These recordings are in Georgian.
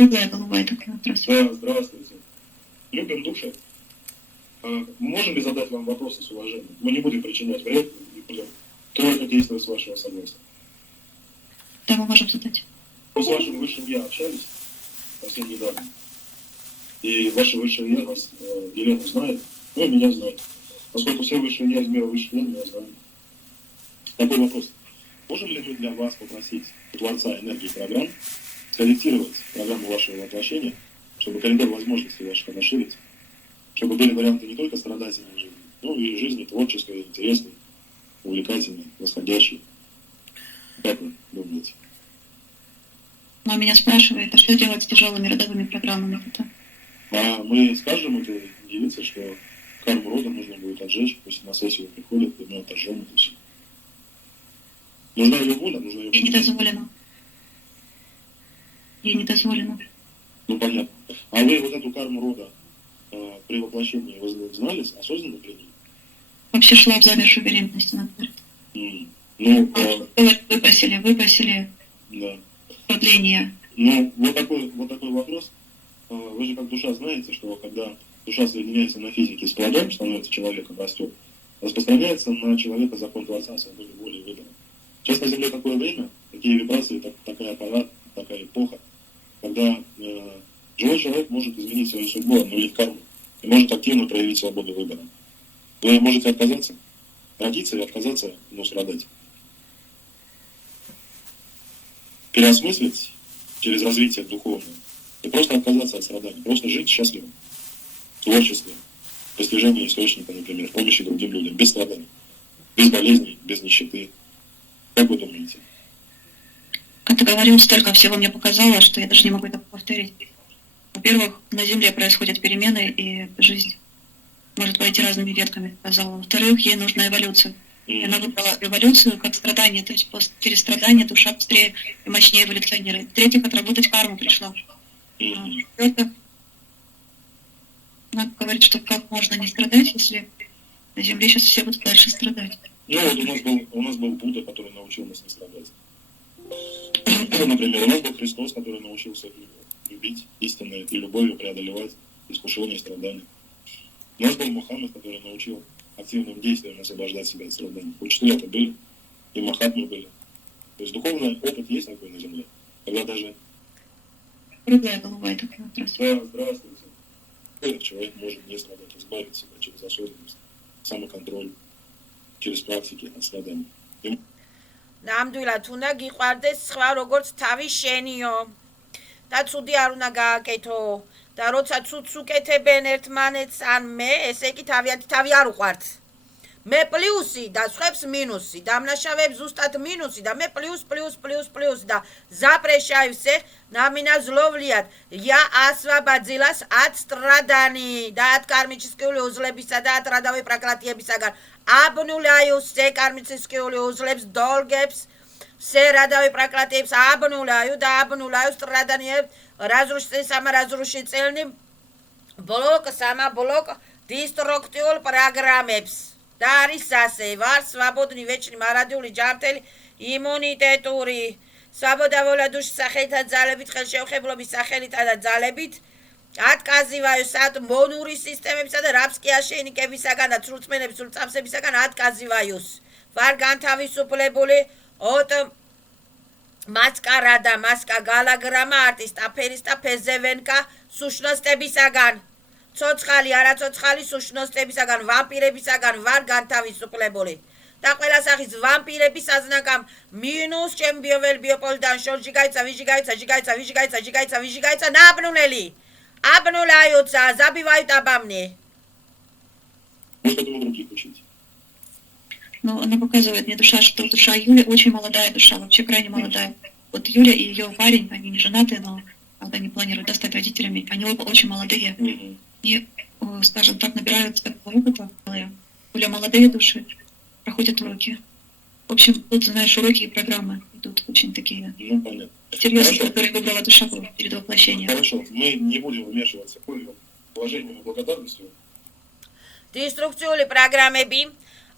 Круглая голубая такая. Здравствуйте. Да, здравствуйте. Любим души. Можем ли задать вам вопросы с уважением? Мы не будем причинять вред и будем только действовать с вашего согласия. Да, мы можем задать. Мы с вашим высшим я общались совсем недавно. И ваше высшее я вас, Елену, знает, ну и меня знает. Поскольку все высшие я из мира высшего я меня знаю. Такой вопрос. Можем ли мы для вас попросить Творца энергии программ скорректировать программу вашего воплощения, чтобы коридор возможностей ваших расширить, чтобы были варианты не только страдательной жизни, но и жизни творческой, интересной, увлекательной, восходящей. Как вы думаете? Но меня спрашивает, а что делать с тяжелыми родовыми программами? А мы скажем этой девице, что карму рода нужно будет отжечь, пусть на сессию приходит, и мы отожжем это все. Нужна ее воля, нужна ее воля. Ей не дозволено. Ей не дозволено. Ну понятно. А вы вот эту карму рода при воплощении вы знали, осознанно приняли? Вообще шла в замершую беременность, она говорит. Ну, выпросили да. продление. Ну, вот такой вопрос. Вы же как душа знаете, что когда душа соединяется на физике с плодом, становится человеком, растет, распространяется на человека закон Творца, свободы воли и выбора. Сейчас на Земле такое время, такие вибрации, такая пора, такая эпоха, когда живой человек может изменить свою судьбу, обнулить карму, и может активно проявить свободу выбора. Вы можете отказаться, родиться и отказаться, но страдать. Переосмыслить через развитие духовное и просто отказаться от страданий, просто жить счастливо, творчески, достижение источника, например, в помощи другим людям, без страданий, без болезней, без нищеты. Как вы думаете? Как ты говорил, столько всего мне показало, что я даже не могу это повторить. Во-первых, на Земле происходят перемены, и жизнь может пойти разными ветками, сказала. Во-вторых, ей нужна эволюция. И она выбрала эволюцию как страдание, то есть через страдания душа быстрее и мощнее эволюционирует. В-третьих, отработать карму пришла. В-четвертых, она говорит, что как можно не страдать, если на Земле сейчас все будут дальше страдать. Ну вот у нас был Будда, который научил нас не страдать. Например, у нас был Христос, который научился любить истинное и любовью преодолевать искушения и страдания. У нас был Мухаммад, который научил активным действием освобождать себя от страданий. Учителя-то были, и Махатмы были. То есть духовный опыт есть такой на Земле, когда даже... Круглая голубая такая. Да, здравствуйте. Этот человек может не страдать, избавить себя через осознанность, самоконтроль, через практики от страданий. ნამდვილად უნდა გიყვარდეს სხვა როგორც თავი შენიო და ცუდი არ უნდა გააკეთო და როცა ცუდს უკეთებენ ერთმანეთს ან მე ესე იგი თავი არ უყვართ მე პლუსი და სხვებს მინუსი დამნაშავეებს ზუსტად მინუსი და მე პლუს და запрещаю на меня зловлият я освободилась от страданий და от кармических узლებისა და от родовой проклятиებისაგან обнуляю все кармические узлებს долгებს все родовые проклятиებს обнуляю და обнуляю страдания разрушить саморазрушительным блок деструктивულ პროგრამებს და არის ასე ვარ свободный вечный მარადიული ჯანმრთელი იმუნიტეტური свобода воля души სახელითა ძალებით ხელშეუხებლობის სახელითა და ძალებით ატკაზივაიო სად მონური სისტემებისა და რაბსკიაშენიკებისაგან და ცრუწმენების სულწამსებისაგან ატკაზივაიოს ვარ განთავისუფლებული ოთ მასკარადა მასკა გალაგრამა არტისტ აფერისტა ფეზევენკა სუშნოსტებისაგან ცოცხალი არაცოცხალი სუშნოსტებისაგან ვამპირებისაგან ვარ განთავისუფლებული და ყველა სახის ვამპირების აზნაკამ მინუს ჩემ ბიოპოლიდან შორჯი გაიცა ვიჟი გაიცა ნაბნულელი обнуляются забивают обо мне. Но она показывает мне душа, что душа Юля очень молодая душа, вообще крайне молодая. Вот Юля и ее парень, они не женаты, но они планируют стать родителями. Они оба очень молодые. И, скажем так, набираются такого опыта. Юля молодые души, проходят уроки. В общем, тут, знаешь, уроки и программы идут очень такие серьезные, которые выбрала душа перед воплощением. Хорошо, мы не будем вмешиваться в положение и благодарностью. Деструктивные программы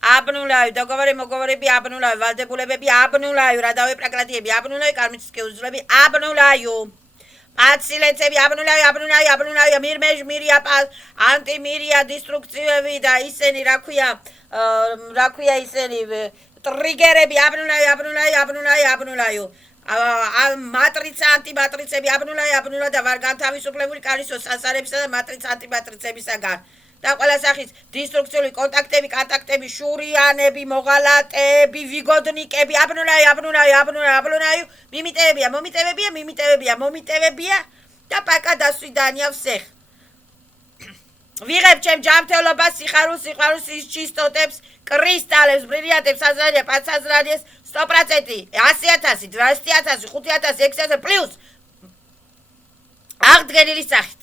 обнуляю, договоры обнуляю, валдебулебеби обнуляю, родовые проклятия обнуляю, кармические узлы обнуляю. პაცილენცები აბრუნავი მირია ანტიმირია დისტრუქციები და ისენი რა ქვია ისენი ტრიგერები აბრუნავი მატრიცა ანტიმატრიცები აბრუნა და ვარ განთავისუფლებული კალისო სასარებისა და მატრიცა ანტიმატრიცებისაგან და ყველა სახის დისტრუქციული კონტაქტები, შურიანები, მოღალატეები, ვიგოდნიკები, აბრუნავი, მომიტევებია და პაკა და სვიდანია всех. ვიღებ ჩემ ჯანმრთელობას, სიხარულს, ჩისტოტებს, კრისტალებს, ბრილიანტებს, საზრადია, პაცაზრადიეს 100%, 100,000, 200,000, 5,000, 6,000 პლუს აღდგენილი სახით.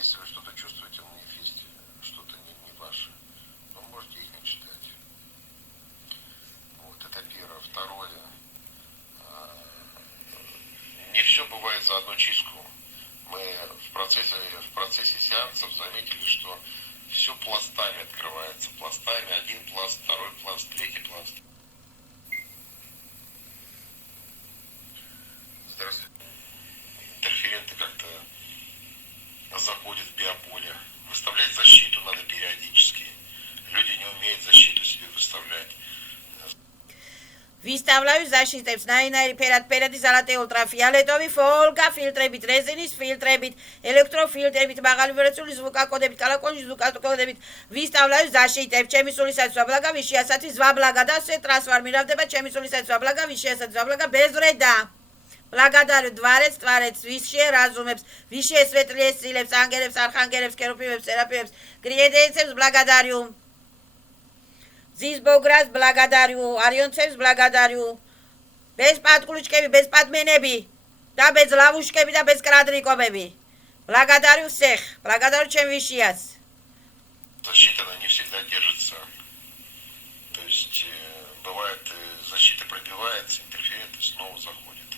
Если вы что-то чувствуете в манифесте, что-то не ваше, вы можете их не читать. Вот это первое. Второе. Не все бывает за одну чистку. Мы в процессе сеансов заметили, что все пластами открывается. Пластами. Один пласт, второй пласт, третий пласт. Здравствуйте. Интерференты как-то заходят в биополе. Выставлять защиту надо периодически. Люди не умеют защиту себе выставлять. ვისწავლავი ზაშიტებს ნაინაირი ფერადი ზალატე ულტრაფიოლეტოვი ფოლგა ფილტრებით რეზინის ფილტრებით ელექტროფილტრებით მაღალი ვიბრაციული ზვუკაკოდებით კალაკონში ზვუკაკოდებით ვისწავლავი ზაშიტებს ჩემი სულისათვის ვაბლაგა ვიშიასათვის ვაბლაგა და სვე ტრანსფარ მირავდება ჩემი სულისათვის ვაბლაგა ვიშიასათვის ვაბლაგა ბეზრედა ბლაგადარი დვარец ვიშე რაზუმებს ვიშე სვეტლიეს წილებს ანგელებს არხანგელებს კერუბიმებს სერაფიმებს გრიედენცებს ბლაგადარიუ ზიზბოგრას ბლაგადარიუ არიონცებს ბლაგადარიუ без პატკულიჩკები без პატმენები და без ლავუშკები და без კრადრიკობები ბლაგადარიუ всех ბლაგადარიუ ჩემ ვიშიას Защита, она не всегда держится. То есть бывает защита пробивается, интерференты снова заходят.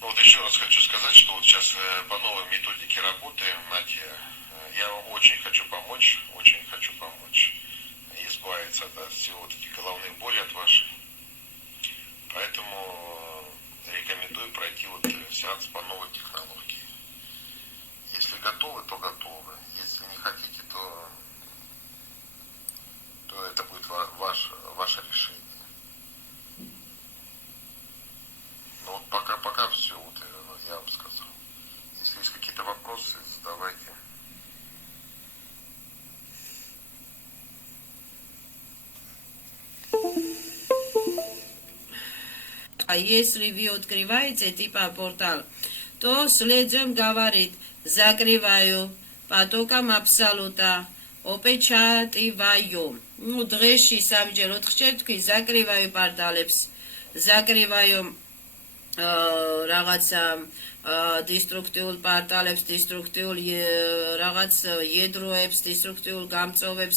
Ну, вот еще раз хочу сказать, что вот сейчас по новой методике работаем, Натя. Я вам очень хочу помочь избавиться от всего вот этих головных болей от вашей. Поэтому рекомендую пройти вот сеанс по новой технологии. Если готовы, то готовы. Если не хотите, то это будет ваше решение. Но вот пока все, вот я вам сказал. Если есть какие-то вопросы, задавайте. Если вы открываете типа портал, то следом говорит закрываю, потоком абсолюта, опечатываю. Ну, дрэши самჯერ 4 თქვი закрываю порталებს, закрываю რაღაცა დისტრუქტიულ პორტალებს, დისტრუქტიულ რაღაც ядроებს, დისტრუქტიულ გამწოვებს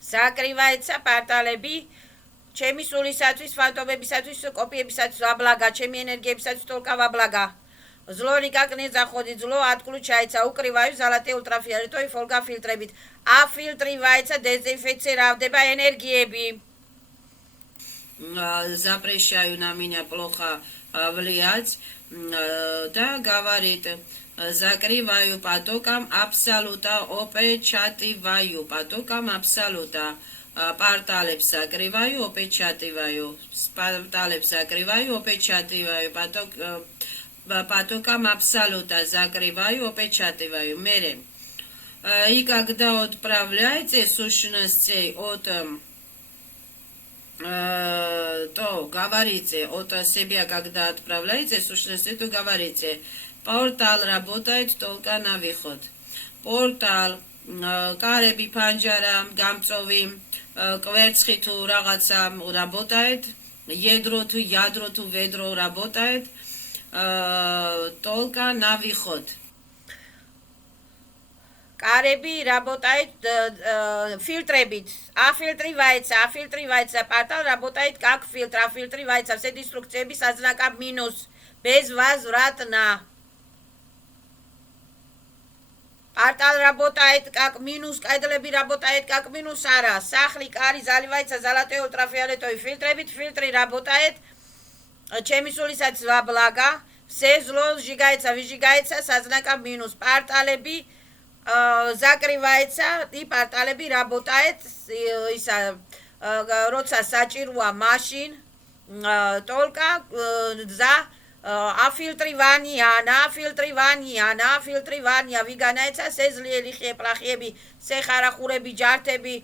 закрывается პორტალები ჩემი სულისათვის, ფანტომებისათვის, კოპიებისათვის ვაბლაგა, ჩემი ენერგიებისათვის толка ვაბლაგა. Зло никак не заходит, зло отключается, укрываю золотые ультрафиолетовые фольга фильтрებით. Афильтривается, дезинфицировდება энергиеби. Запрещаю на меня плохо влиять, да, говорит, закрываю потоком абсолюта, опечатываю потоком абсолюта. Порталებს закрываю, опечатываю. Порталებს закрываю, опечатываю. Потоком абсолюта закрываю, опечатываю. Мере. И когда отправляете сущностей от то говорите от себя, когда отправляете сущности, то говорите, портал работает только на выход. Портал кареби панджара, гамцови, кверцхи ту рагаца работает, ядро ту ведро работает, только на выход. Кареби работает фильтребит, афильтривается, портал работает как фильтр, афильтривается, все деструкции со знаком минус, без возврата на. Портал работает как минус, кайдлеби работает как минус, ара. Сахли, кари, заливается золотой ультрафиолетовый фильтры работает. Ჩემი სულისაც ვაბლაგა, все зло сжигается, выжигается, сознака минус. Порталеби закрывается, и порталеби работает, роца сачируа машин, только за აფილტრივანია ვიგანაეცა სეზლიელი ხეპლახიები სეხარახურები ჯართები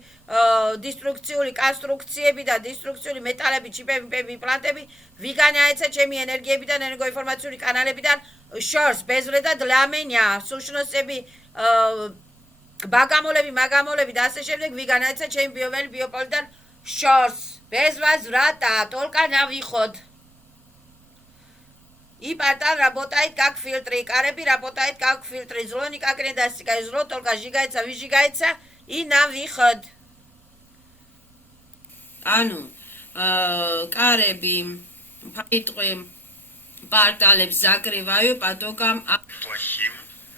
დისტრუქციული კონსტრუქციები და დისტრუქციული მეტალები ჩიპები იმპლანტები ვიგანაეცა ჩემი ენერგიებიდან ენერგოინფორმაციული კანალებიდან შორს ბეზრედად ლამენია სუშნოსები მაგამოლები და ასე შემდეგ ვიგანაეცა ჩემი ბიომელი ბიოპოლიდან შორს безвозврата только на выход. И портал работает как фильтры, кареби работает как фильтры. Зло никак не достигает. Зло только сжигается, выжигается и на выход. Ану, кареби, фильтры, порталеб закрываю, потоком Плохим,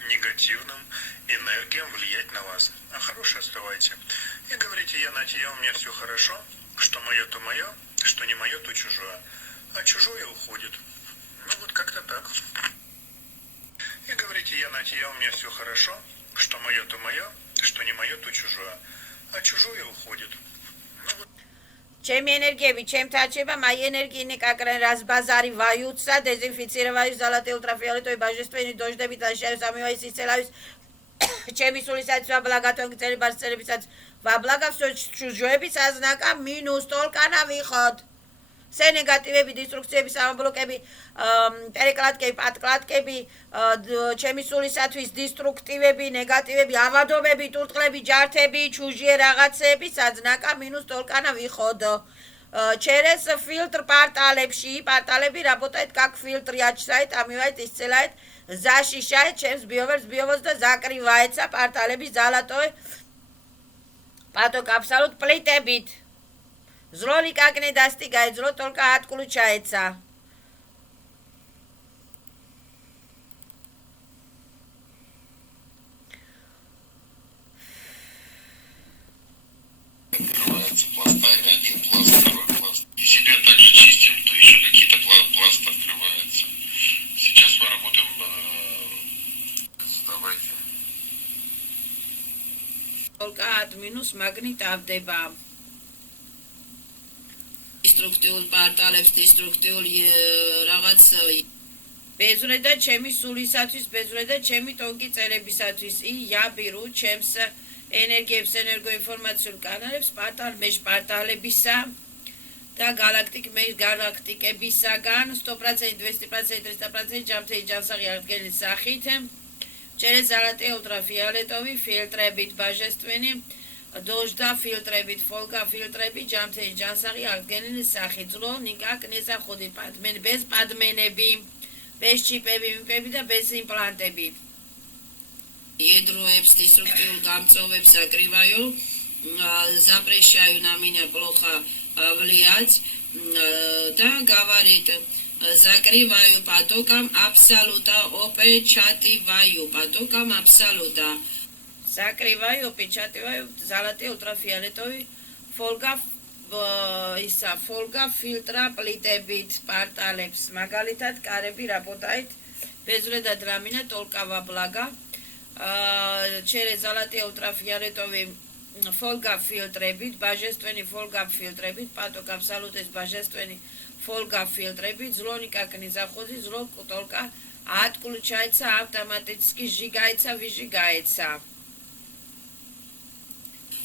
негативным энергиям влиять на вас. А хорошее оставайте. И говорите, я у меня все хорошо, что мое, то мое, что не мое, то чужое. А чужое уходит. Ну вот как-то так. И говорите, я у меня все хорошо, что мое, то мое, что не мое, то чужое. А чужое уходит. Ну вот. Чем энергии, чем тачеба, мои энергии как раз базари ваются, дезинфицировались золотые ультрафиолетовые божественные дождями, тащаю самой исцеляюсь. Чем сулисать ваблагатон к цели барцелебисать ваблага все чужое сознака минус только на выход. Все негативები, დისტრუქციები, სამბლოკები, პერიკლატკები, პატკლატკები, ჩემი სულისათვის დისტრუქტივები, ნეგატივები, ავადობები, ტურტყლები, ჯართები, чужие რაღაცები, საძნაკა минус только на выход. Через фильтр порталებში, порталები работает как фильтры, очищает, омывает, исцеляет, защищает, чем биовоз да закрывается порталები золотой поток абсолют плитებით. Зло никак не достигает, зло только отключается. Открываются пластами, один пласт, второй пласт. И себя также чистим, то еще какие-то пласты открываются. Сейчас мы работаем, давайте. только от минус магнит авდება. Деструктивულ პარტალებს, დესტრუქტიულ რაღაც Bezure და ჩემი სულისათვის, bezure და ჩემი ტონკი წერებისათვის. Я беру ჩემს ენერგიებს, ენერგოინფორმაციულ კანალებს პარტალებისა და galaktikებისაგან 100%, 200%, 300% ჯამთეი ჯანსაღი აღდგენის სახით. Через золотые ультрафиолетовые фильтрებით, божественные дожда фильтрებით, фолга фильтрებით, ჯამთეი ჯანსაღი აღდგენის სახით. Зло никак не заходит. Без падменები, без ჩიპები, იმპები და без იმპლანტები. ядроებს, деструктивულ გამწოვებს закрываю, запрещаю на меня плохо влиять, да, говорит, закрываю потоком абсолюта, опечатываю потоком абсолюта. Закрываю, опечатываю золотые ультрафиолетовые фолга фильтра плитებით порталებს. მაგალითად, კარები работает безвредად ламина только ваблага. Через золотые ультрафиолетовые фолга фильтрებით, божественный фолга фильтрებით, поток абсолютный божественный фолга фильтрებით, зло никак не заходит, зло только отключается, автоматически сжигается, выжигается.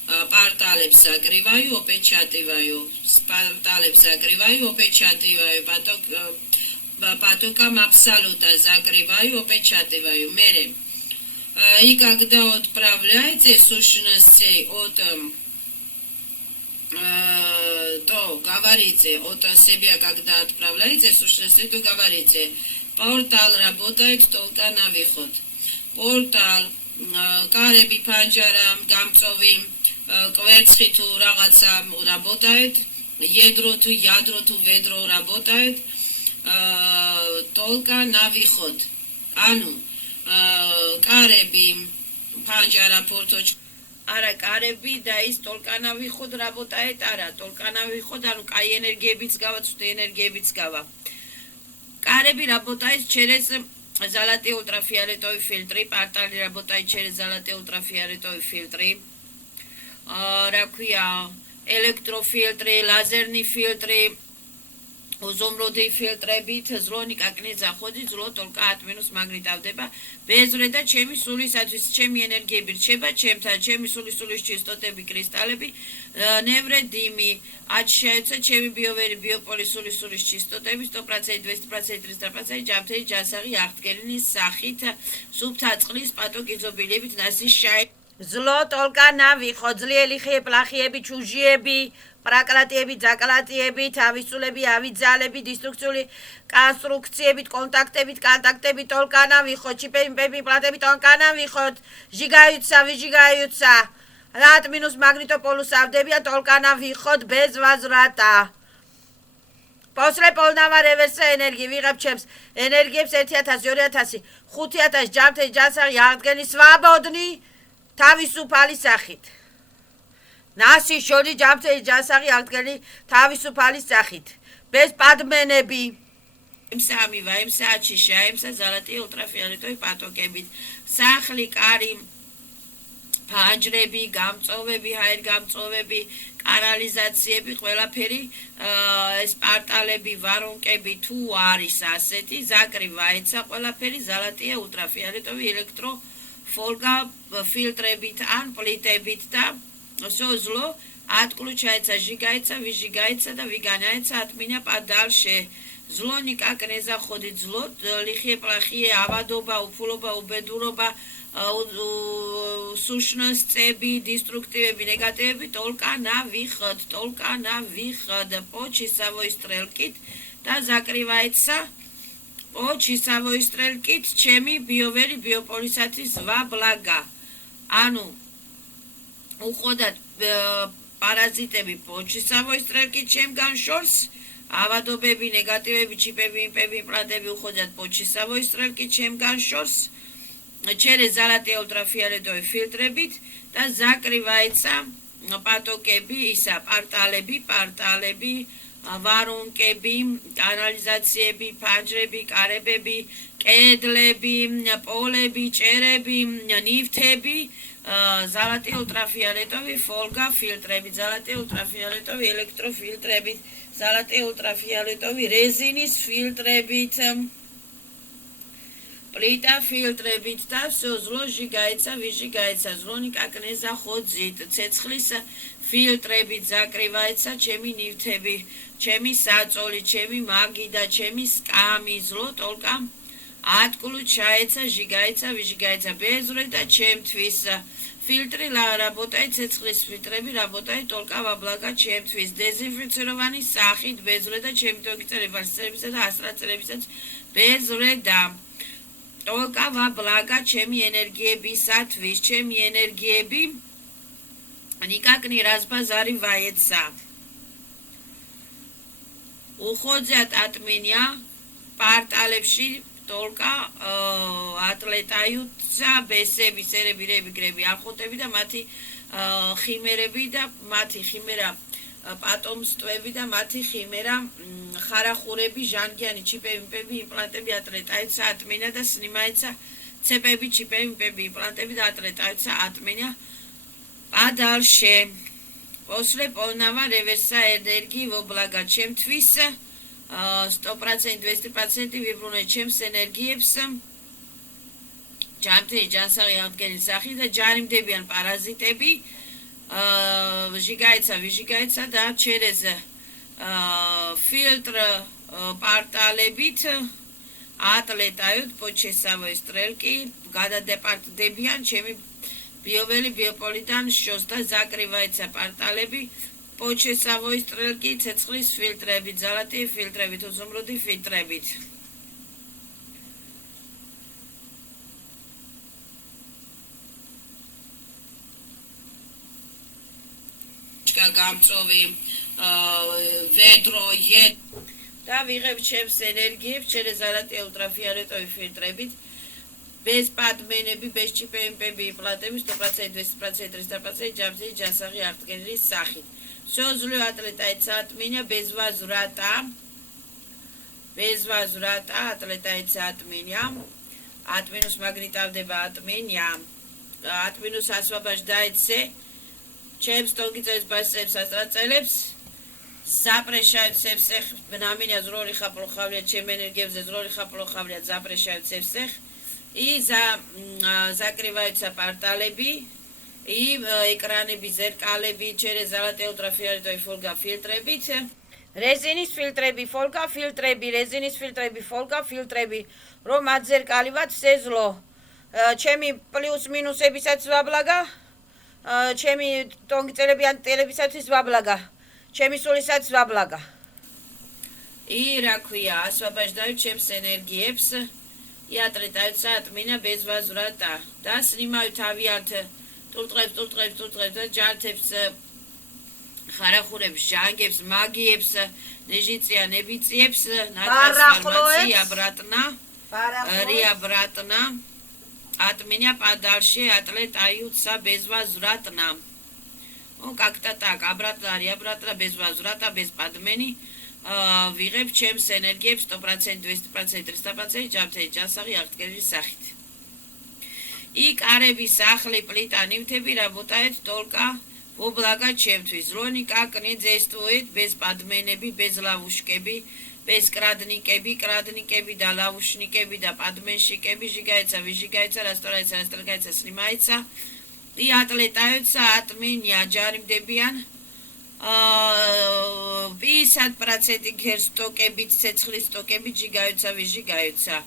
Порталებს закрываю, опечатываю. Порталებს закрываю, опечатываю. Потоком абсолюта закрываю, опечатываю. Мере. И когда отправляете сущности от то говорите от себя, когда отправляете сущности, то говорите, портал работает только на выход. Портал кареби панჯარა გამწოვი კვერცხი თუ რაღაცა работает, ядро თუ ведро работает, только на выход. Ану, кареби Panjara portoch. Ara კარები და ის ტოლკანა ვიხოთ რაბოტაეთ არა ტოლკანა ვიხოთ ანუ კაი ენერგიებიც გავა ცუდი ენერგიებიც გავა კარები რაბოტაეთ через золотые ультрафиолетовые фильтры портали работает через золотые ультрафиолетовые фильтры რა ქვია ელექტროფილტრი ლაზერნი ფილტრი ოზომროდი ფილტრებით ზლონი კაკნიძა ხოდი ზლო ტოლკა ატმინუს მაგნიტავდება ბეზრე და ჩემი სულისათვის ჩემი ენერგიები რჩება ჩემთან ჩემი სულის ჩისტოტები კრისტალები ნევრე დინი ათ შეეცა ჩემი ბიოვერი ბიოპოლის სულის ჩისტოტები 100% 200% 300% ჯამთელი ჯანსაღი აღდგენილის სახით სუფთა წყლის პატოგიზობილებით ნასის შაი ზლო ტოლკა ნავიხო ძლიელი ხეპლახიები ჩუჟიები პრაკლატიები, ძაკლატიები, თავისუფლები, ავიძალები, დისტრუქციული კონსტრუქციებით, კონტაქტებით, ტოლკანა ვიხოთ, ჩიპები, იმპლანტები, ტოლკანა ვიხოთ, ჟიგაიუცა, რატ მინუს მაგნიტოპოლუს ავდებია, ტოლკანა ვიხოთ, без возврата. После полного реверса ენერგიი ვიღებ ჩემს ენერგიებს 1000, 2000, 5000 ჯამთელი ჯანსაღი აღდგენის свободნი თავისუფალი სახით. ნასი შორი ჯამთელი ჯანსაღი აღდგენი თავისუფალი სახით. без падმენები. M3 ვა M3 ჩიშა M3 ზალატი ულტრაფიოლეტოვი პატოკებით. სახლი, კარი, ფანჯრები, გამწოვები, ჰაერგამწოვები, კანალიზაციები, ყველაფერი ეს პარტალები, ვარონკები თუ არის ასეთი, ზაკრივა ეცა ყველაფერი ზალატია ულტრაფიოლეტოვი ელექტროფოლგა ფილტრებით ან პლიტებით და Созло, отключается, сжигается, выжигается, да выгоняется от меня подальше. Зло никак не заходит. Зло, лихие, плохие, авадоба, уфулоба, убедуроба, сущность, деструктивы, негативы, только на выход, по часовой стрелке, да закрывается по часовой стрелке, чеми биовери, биополисатри, зва блага. Ану. უხოდათ პარაზიტები პოჩისავოის სტრელკი ჩემგან შორს ავადობები ნეგატივები ჩიპები იმპები იმპლანტები უხოდათ პოჩისავოის სტრელკი ჩემგან შორს через золотые ультрафиолетовые фильтрებით და закрывается პატოკები ისა პარტალები ვარონკები კანალიზაციები ფანჯრები კარებები კედლები პოლები ჭერები ნივთები золотые ультрафиолетовые фольга фильтрები, золотые ультрафиолетовые электрofiltrებით, золотые ультрафиолетовые резиნის ფილტრებით, плита ფილტრებით და всё зло сжигается, выжигается, зло никак не заходит. ცეცხლის ფილტრებით закрывается ჩემი ნივთები, ჩემი საწოლი, ჩემი მაგი და ჩემი სკამი, зло только отключается, сжигается, выжигается безры და ჩემთვის фильтры работает ცეცხლის ფილტრები работает только во благо ჩემთვის дезинфицированный სახით безры და ჩემი ტოკიწერებისა და ასტრაცერებისაც безры და только во благо ჩემი ენერგიებისათვის ჩემი ენერგიები никак не разбазаривается уходят от меня პარტალებში Только ატლეტაიუცა ბესები, სერები, რები, არხოტები და მათი ხიმერები და მათი ხიმერა პატომსტვები და მათი ხიმერა ხარახურები, ჟანგიანი ჩიპები, იმპლანტები, ატლეტაიუცა, ატმინა და სნიმაიცა, ცეპები, ჩიპები, იმპლანტები და ატლეტაიუცა, ატმინა подальше. После полного реверса энергии во благо ჩემთვის 100%, 200% ვიბრუნე ჩემს ენერგიებს ჯანმრთელი ჯანსაღი აღდგენის სახით და ჯარიმდებიან პარაზიტები выжигается და через фильтр პარტალებით ატლეტაიუთ по часовой стрелке გადადებიან ჩემი ბიოველი ბიოპოლიდან შოს და закрывается პარტალები по часовой стрелке ცეცხლის ფილტრებით, золотые фильтрებით, узумруди фильтрებით. გამწოვი ведро და ვიღებ ჩემს ენერგიებს через золотые ультрафиолетовые фильтрებით без падმენები, без ჭიპემპები, იმპლანტები 100%, 200%, 300% ჯამთელი ჯანსაღი აღდგენილის სახით. Შეუძლია ატლეტა ეცატმინია без возврата. Без возврата ატლეტა ეცატმინია. ატმინუს მაგნიტავდება ატმინია. ატმინუს ასვაბაში დაეცე. ჩემს ტონგიწევის ბასებს ასტრაწელებს. Запрещаются всех, на меня злори хаплохавля, чем энергия злори хаплохавля, запрещаются всех. И закрываются порталеби, и экраны зеркалеби через золотые ультрафиолетовые фольга фильтрები. Резиნის ფილტრები, фольга ფილტრები, резиნის ფილტრები, фольга ფილტრები, რომ მათ ზერკაливად სეზლო. ჩემი პლუს მინუსებისაც ვაბლაგა, ჩემი ტონგიწელებიან ტელებისათვის ვაბლაგა. ჩემი სულისაც ვაბლაგა. რა ქვია, ასვაბაში დავით ჩემს ენერგიებს. იატრეტავთ ატმინა без возврата. და სნიმავთ ავიართ ტურტყებს და ჯართებს ხარახურებს, ჟანგებს, მაგიებს, ნეჟიწია ნებიწიებს, ნატრანსფორმაცია обратно. обратно. Ატმინა падальше атлетаются без возврата. Как-то так, обратно, без возврата, без падмени, ვიღებ ჩემს ენერგიებს 100%, 200%, 300% ჯამთელი ჯანსაღი აღდგენილის სახით. И карები, სახლი, плита, ნივთები работает только по благо ჩემთვის. Зло никак не действует без падменები, без ловушкები, без крадникები და ловушникები და падменщикები, жигается, выжигается, растворяется, снимается. И отлетаются ატმინია ჯარიმდებიან 50% გერცტოკებით, ცეცხლის სტოკებით ჟიგაიცა, ვიჟიგაიცა.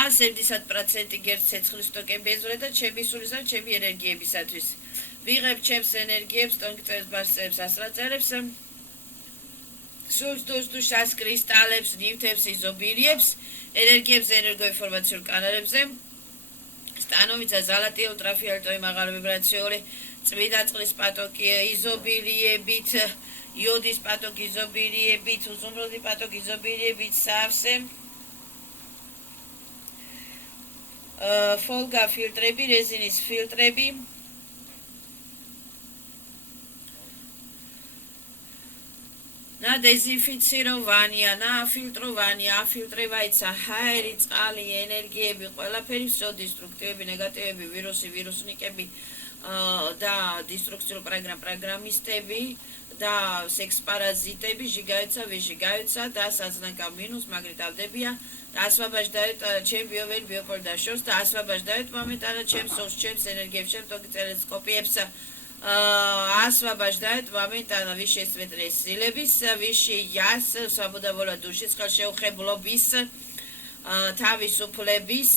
70% გერცეცხლის სტოკები ეზრდა ჩემი სულისა, ჩემი ენერგიებისათვის. ვიღებ ჩემს ენერგიებს, ტონგიწევის ბასებს, ასრაწელებს, სულს დუშას კრისტალებს, ნივთებს, იზობირიებს, ენერგიებს, ენერგოინფორმაციულ კანალებზე. Stanovica zalati ultrafioletoi მაღალი ვიბრაციული წმინდა წყლის პატოკი იზობირიებით, იოდის პატოკი იზობირიებით, უზუმროდი პატოკი იზობირიებით, სავსე фольга ფილტრები, резиნის ფილტრები. На дезинфიცირованია, на фильტრованია, აფილტრებაიცა ჰაერი, წყალი, ენერგიები, ყველაფერი, всё დესტრუქტივები, ნეგატივები, ვირუსნიკები და დესტრუქციულ პროგრამისტები და სექს პარაზიტები, ჟიგაიცა, ვიჟიგაიცა და საზნაკა მინუს მაგნიტავდებია და ასვაბაში დავით ჩემ ბიოველი ბიოპოლ და შორს და ასვაბაში დავით მომენტანად ჩემს სულს, ჩემს ენერგიებს, ჩემს ტელესკოპიებს ასვაბაში დავით მომენტანად ვიში ესვეტრეს სილების, ვიში იას, свобода воля души, ხელშეუხებლობის, თავისუფლების,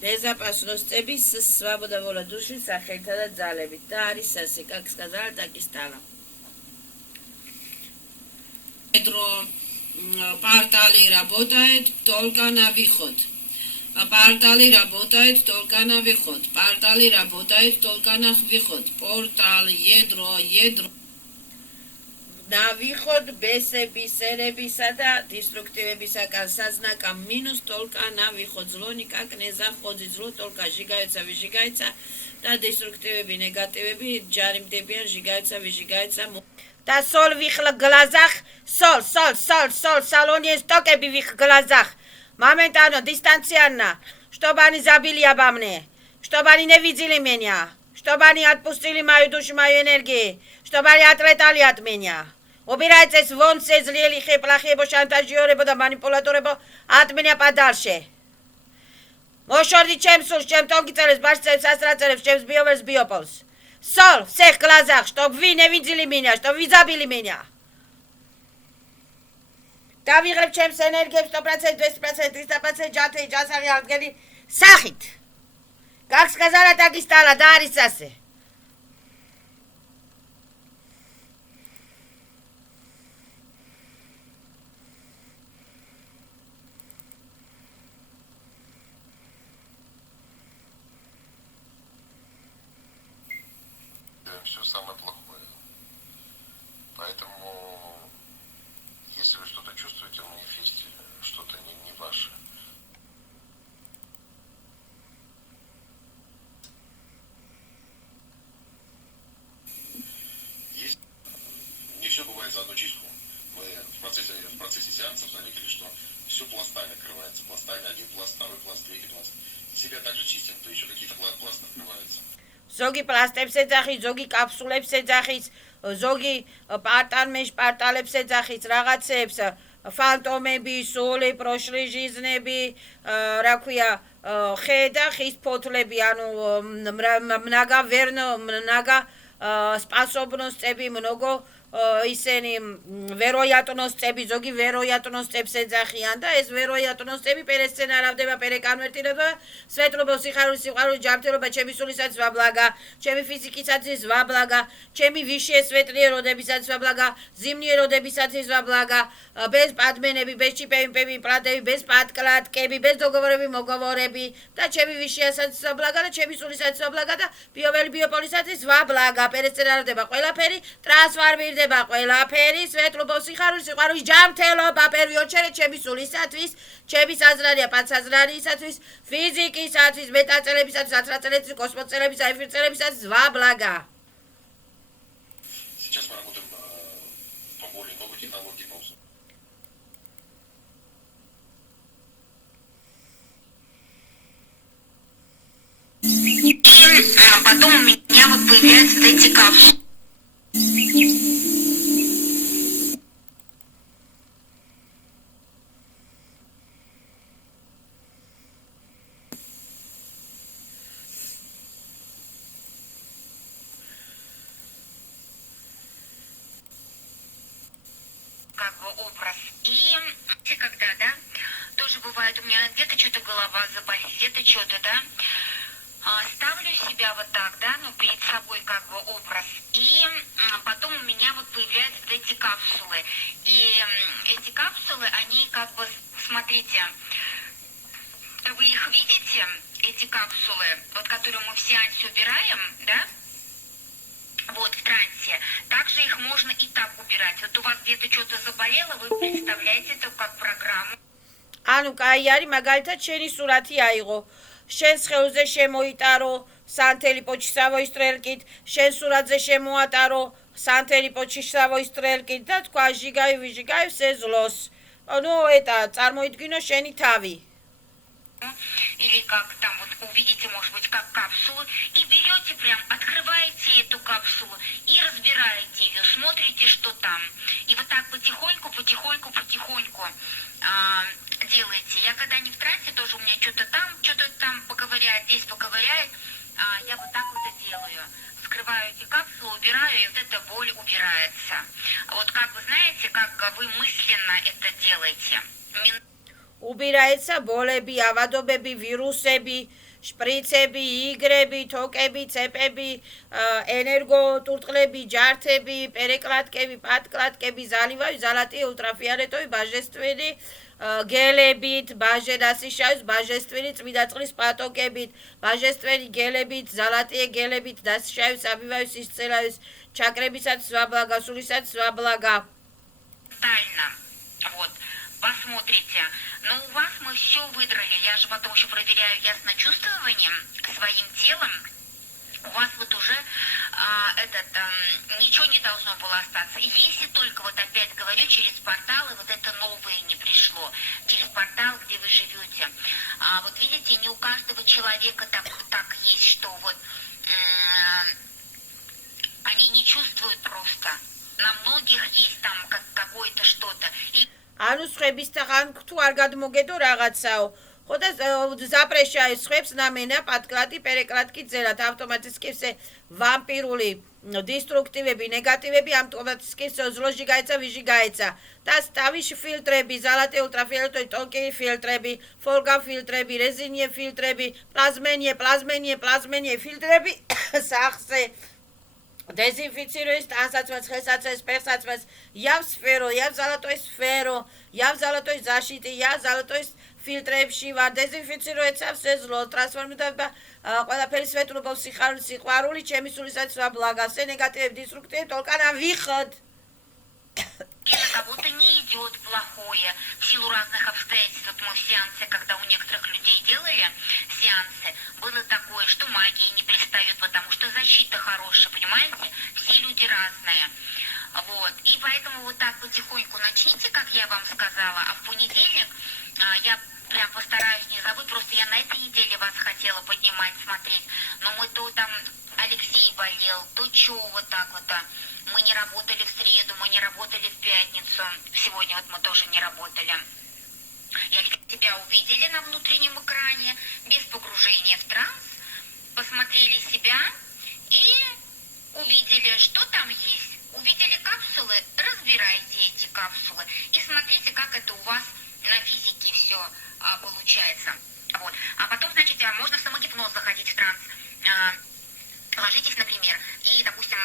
безопасностების, свобода воля души, სახელთა და ძალებით. და არის ასე, как сказала, так и стало. Портали работает только на выход. Портали работает только на выход. Портали работает только на выход. Портал, ядро. На выход бесების, ერებისა და деструктивებისაგან საზნაკა минус только на выход. Зло никак не заходит. Зло только жигается, выжигается. და деструктивები, ნეგატივები ჯარიმდებიან, жигается, выжигается. და სოლ ვიხლა გლაზახ, სოლ, салоне стокები ვიხ გლაზახ. Моментально дистанционно, чтобы они забили обо мне, чтобы они не видели меня, чтобы они отпустили мою душу, мою энергию, чтобы они отлетали от меня. Убирайтесь вон все злые, лихие, плохие, шантажеры, манипуляторы, от меня подальше. Мошорди чем суль, чем тонкицелес, башцелес, астрацелес, чем сбиовес, биополс. Сол, всех глазах, чтобы вы не видели меня, чтобы вы забили меня. და ვიღებ ჩემს ენერგიებს 100%, 200%, 300% ჯანსაღი ჯანსაღი აღდგენი სახით. Как сказала, так и стало, და არის ასე. Все самое плохое. Поэтому если вы что-то чувствуете в манифесте, что-то не ваше, процессе сеансов заметили, что все пластами открывается. Пластами один пласт, второй пласт, третий пласт. Себя также чистим, то еще какие-то пласты открываются. ზოგი პლასტებს ეძახის, ზოგი კაფსულებს ეძახის, ზოგი პარტალებს ეძახის, რაღაცებს, ფანტომები, სული, პროშლიჟიზნები, რა ქვია, ხე და ხის ფოთლები, ანუ მნაგა სპასობნოსწები, mnogo ისენი ვეროიატნოსწები, ზოგი ვეროიატნოსწებს ეძახიან და ეს ვეროიატნოსწები პერესცენ არავდება, პერეკანვერტირება, სვეტლობელ სიხარული, ჯანმრთელობა, ჩემი სულისაცის ვაბლაგა, ჩემი ფიზიკისაცის ვაბლაგა, ჩემი ვიშიეს სვეტლიეროდებისაც ვაბლაგა, ზიმნიეროდებისაცის ვაბლაგა, bez პადმენები, bez ჩიპები, იმპლანტები, bez პატკლატკები, bez დოგოვორები, მოგოვორები და ჩემი ვიშიასაც ვაბლაგა და ჩემი სულისაცის ვაბლაგა და ბიოველი ბიოპოლისაცის ვაბლაგა, პერესცენ არავდება ყველაფერი, ტრანსფორმირდება ყველაფერი, სვეტლობელ სიხარულის ჯანმრთელობა, პირველ რიგში ჩემი სულისათვის, ჩემი საზრარია პანსაზრარისათვის, ფიზიკისათვის, მეტაწელებისათვის, ათრაწელებისათვის, კოსმოსწელებისათვის, ეფირწელებისათვის ვაბლაგა. Сейчас мы работаем по более новой технологии по Потом у меня вот появляются эти капсулы. Как бы образ. И когда, да, тоже бывает, у меня где-то что-то голова заболит, где-то что-то, да. Ставлю себя вот так, да, ну, перед собой как бы образ. И потом у меня вот появляются вот эти капсулы. И эти капсулы, они как бы, смотрите, вы их видите, эти капсулы, вот которые мы в сеансе убираем, да? Вот, в трансе. Также их можно и так убирать. Вот у вас где-то что-то заболело, вы представляете это как программу. ანუ კაი არის, მაგალითად შენი სურათი აიღო. შენ სხეულზე შემოიტარო სანთელი პოჩისავოის ტრელკით, შენ სურათზე შემოატარო სანთელი პოჩისავოის ტრელკით და თქვა ჟიგაი ვიჟიგაი სეზლოს. Ну, это წარმოიდგინო შენი თავი. Или как там вот увидите, может быть, как капсулу, и берете прям, открываете эту капсулу и разбираете ее, смотрите, что там. И вот так потихоньку делаете. Я когда не в трансе, тоже у меня что-то там поковыряет, здесь поковыряет, я вот так вот и делаю. Вскрываю эти капсулы, убираю, и вот эта боль убирается. Вот как вы знаете, как вы мысленно это делаете. უბირაეცა ბოლები, ავადობები, ვირუსები, შპრიცები, იგრები, თოკები, ცეპები, ენერგოტურტყლები, ჯართები, პერეკლატკები, პატკლატკები, ზალივავი, ზალატი, ულტრაფიარეტოვი, ბაჟესტვინი, გელებით, ბაჟედასიშავის, ბაჟესტვინი, წმინდა წყლის პატოკებით, ბაჟესტვენი გელებით, ზალატიე გელებით, დასიშავის, აბივავის, სისწელავის, ჩაკრებისათვის ვაბლაგა, სულისათვის ვაბლაგა. Тайна. Вот. Посмотрите. Но у вас мы все выдрали. Я же потом еще проверяю ясночувствованием своим телом. У вас вот уже ничего не должно было остаться. Если только, вот опять говорю, через порталы вот это новое не пришло. Через портал, где вы живете. Вот видите, не у каждого человека так есть, что вот они не чувствуют просто. На многих есть там какое-то что-то. И ანუ სხვებისთანხან თუ არ გადმოგედო რაღაცაო. ხო და ზაპრეშაის სხვებს ნამენა პატკლატი, პერეკლატკი ძერათ ავტომატისკი ესე ვამპირული დისტრუქტივები, ნეგატივები ავტომატისკი ზლოჟი გაეცა, ვიჟი გაეცა. და სტავიში ფილტრები, ზალატე ულტრაფიოლეტოვი ტონკი ფილტრები, ფოლგა ფილტრები, რეზინიე ფილტრები, პლაზმენიე ფილტრები სახზე Дезинфицируешь тансацмас, хесацмас, персацмас, я в сферу, я в золотой сферу, я в золотой защите, я в золотой фильтрებში ვარ, დეზინფიცირუეცა все зло, ტრანსფორმირდება ყველაფერი სვეტლობელ სიყვარული, ჩემი სულისათვის ვაბლაგა, все негативы, деструктивы, только на выход. И на кого-то не идет плохое в силу разных обстоятельств. Вот мы в сеансе, когда у некоторых людей делали сеансы, было такое, что магия не пристает, потому что защита хорошая, понимаете? Все люди разные. Вот. И поэтому вот так потихоньку начните, как я вам сказала, а в понедельник я прям постараюсь не забыть. Просто я на этой неделе вас хотела поднимать, смотреть. Но мы то там Алексей болел, то чё вот так вот, да. Мы не работали в среду, мы не работали в пятницу. Сегодня вот мы тоже не работали. И Алексей, тебя увидели на внутреннем экране, без погружения в транс, посмотрели себя и увидели, что там есть. Увидели капсулы, разбирайте эти капсулы и смотрите, как это у вас на физике все получается. Вот. А потом, значит, можно в самогипноз заходить в транс. Ложитесь, например, и, допустим,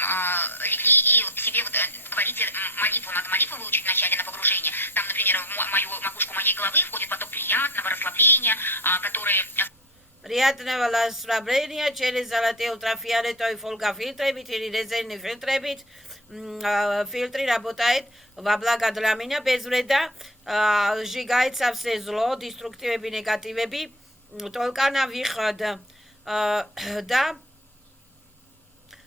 легли и себе вот говорите молитву. Надо молитву выучить вначале на погружение. Там, например, в мою макушку моей головы входит поток приятного расслабления, который... Приятного расслабления через золотые ультрафиолетовые фольгофильтры, резервные фильтры. Фильтр работает во благо для меня, без вреда, сжигается все зло, деструктивы, негативы, только на выход. Да,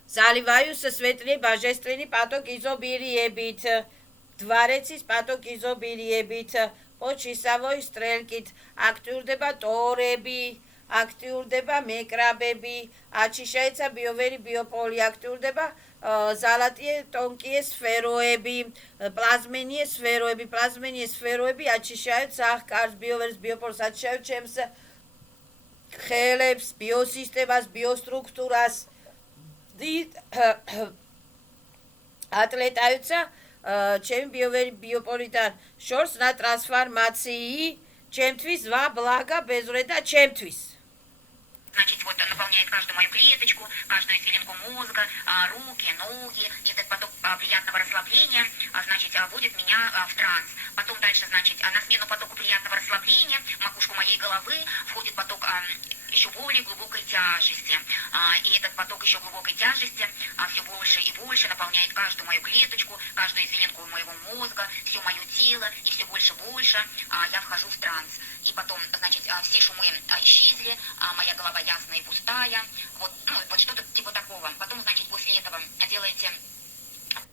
заливаю со светлый божественный поток изобилиебит, Дворецის поток изобилиебит, по часовой стрелкით, აქტიურდება ტორები, აქტიურდება მეკრაბები, აჩიშაეცა ბიოვერი ბიოპოლი, აქტიურდება ზალატიე ტონკიე სფეროები, პლაზმენიე სფეროები აჩიშაეთ სახკარს, ბიოვერს ბიოპოლს აჩიშაეთ ჩემს ხელებს, ბიოსისტემას, ბიოსტრუქტურას, ატლეტაიცა ჩემი ბიოვერი ბიოპოლიდან შორს на трансформации, ჩემთვის ვა блага без вреда ჩემთვის. Значит, вот наполняет каждую мою клеточку, каждую извилинку мозга, руки, ноги, и этот поток приятного расслабления, значит, вводит меня в транс. Потом дальше, значит, на смену потоку приятного расслабления, в макушку моей головы входит поток еще более глубокой тяжести. И этот поток еще глубокой тяжести все больше и больше наполняет каждую мою клеточку, каждую извилинку моего мозга, все мое тело, и все больше и больше я вхожу в транс. И потом, значит, все шумы исчезли, моя голова ясная и пустая, вот, ну, вот что-то типа такого. Потом, значит, после этого делаете...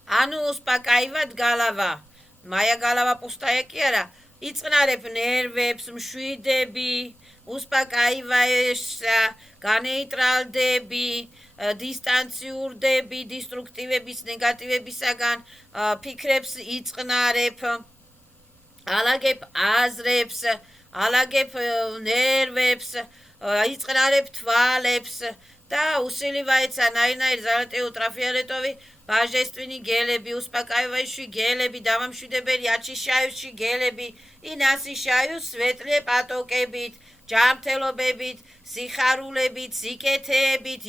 ანუ უსპაკაივად გალავა. მაია გალავა პუსტაია კი არა. იწყნარებ ნერვებს, მშვიდები, უსპაკაივაესა, განეიტრალდები, დისტანციურდები, დისტრუქტივების, ნეგატივებისაგან ფიქრებს იწყნარებ, ალაგებ აზრებს, ალაგებ ნერვებს, იწყნარებ თვალებს და უსილივაეცა ნაირ-ნაირ ზალატე ультрафиолетовый ბაჟესტვინი გელები, უსპაკაივაიში გელები, დამამშვიდებელი აჩიშაიში გელები, и насыщаю სვეტლე პატოკებით, ჯანმრთელობებით, სიხარულებით, სიკეთეებით,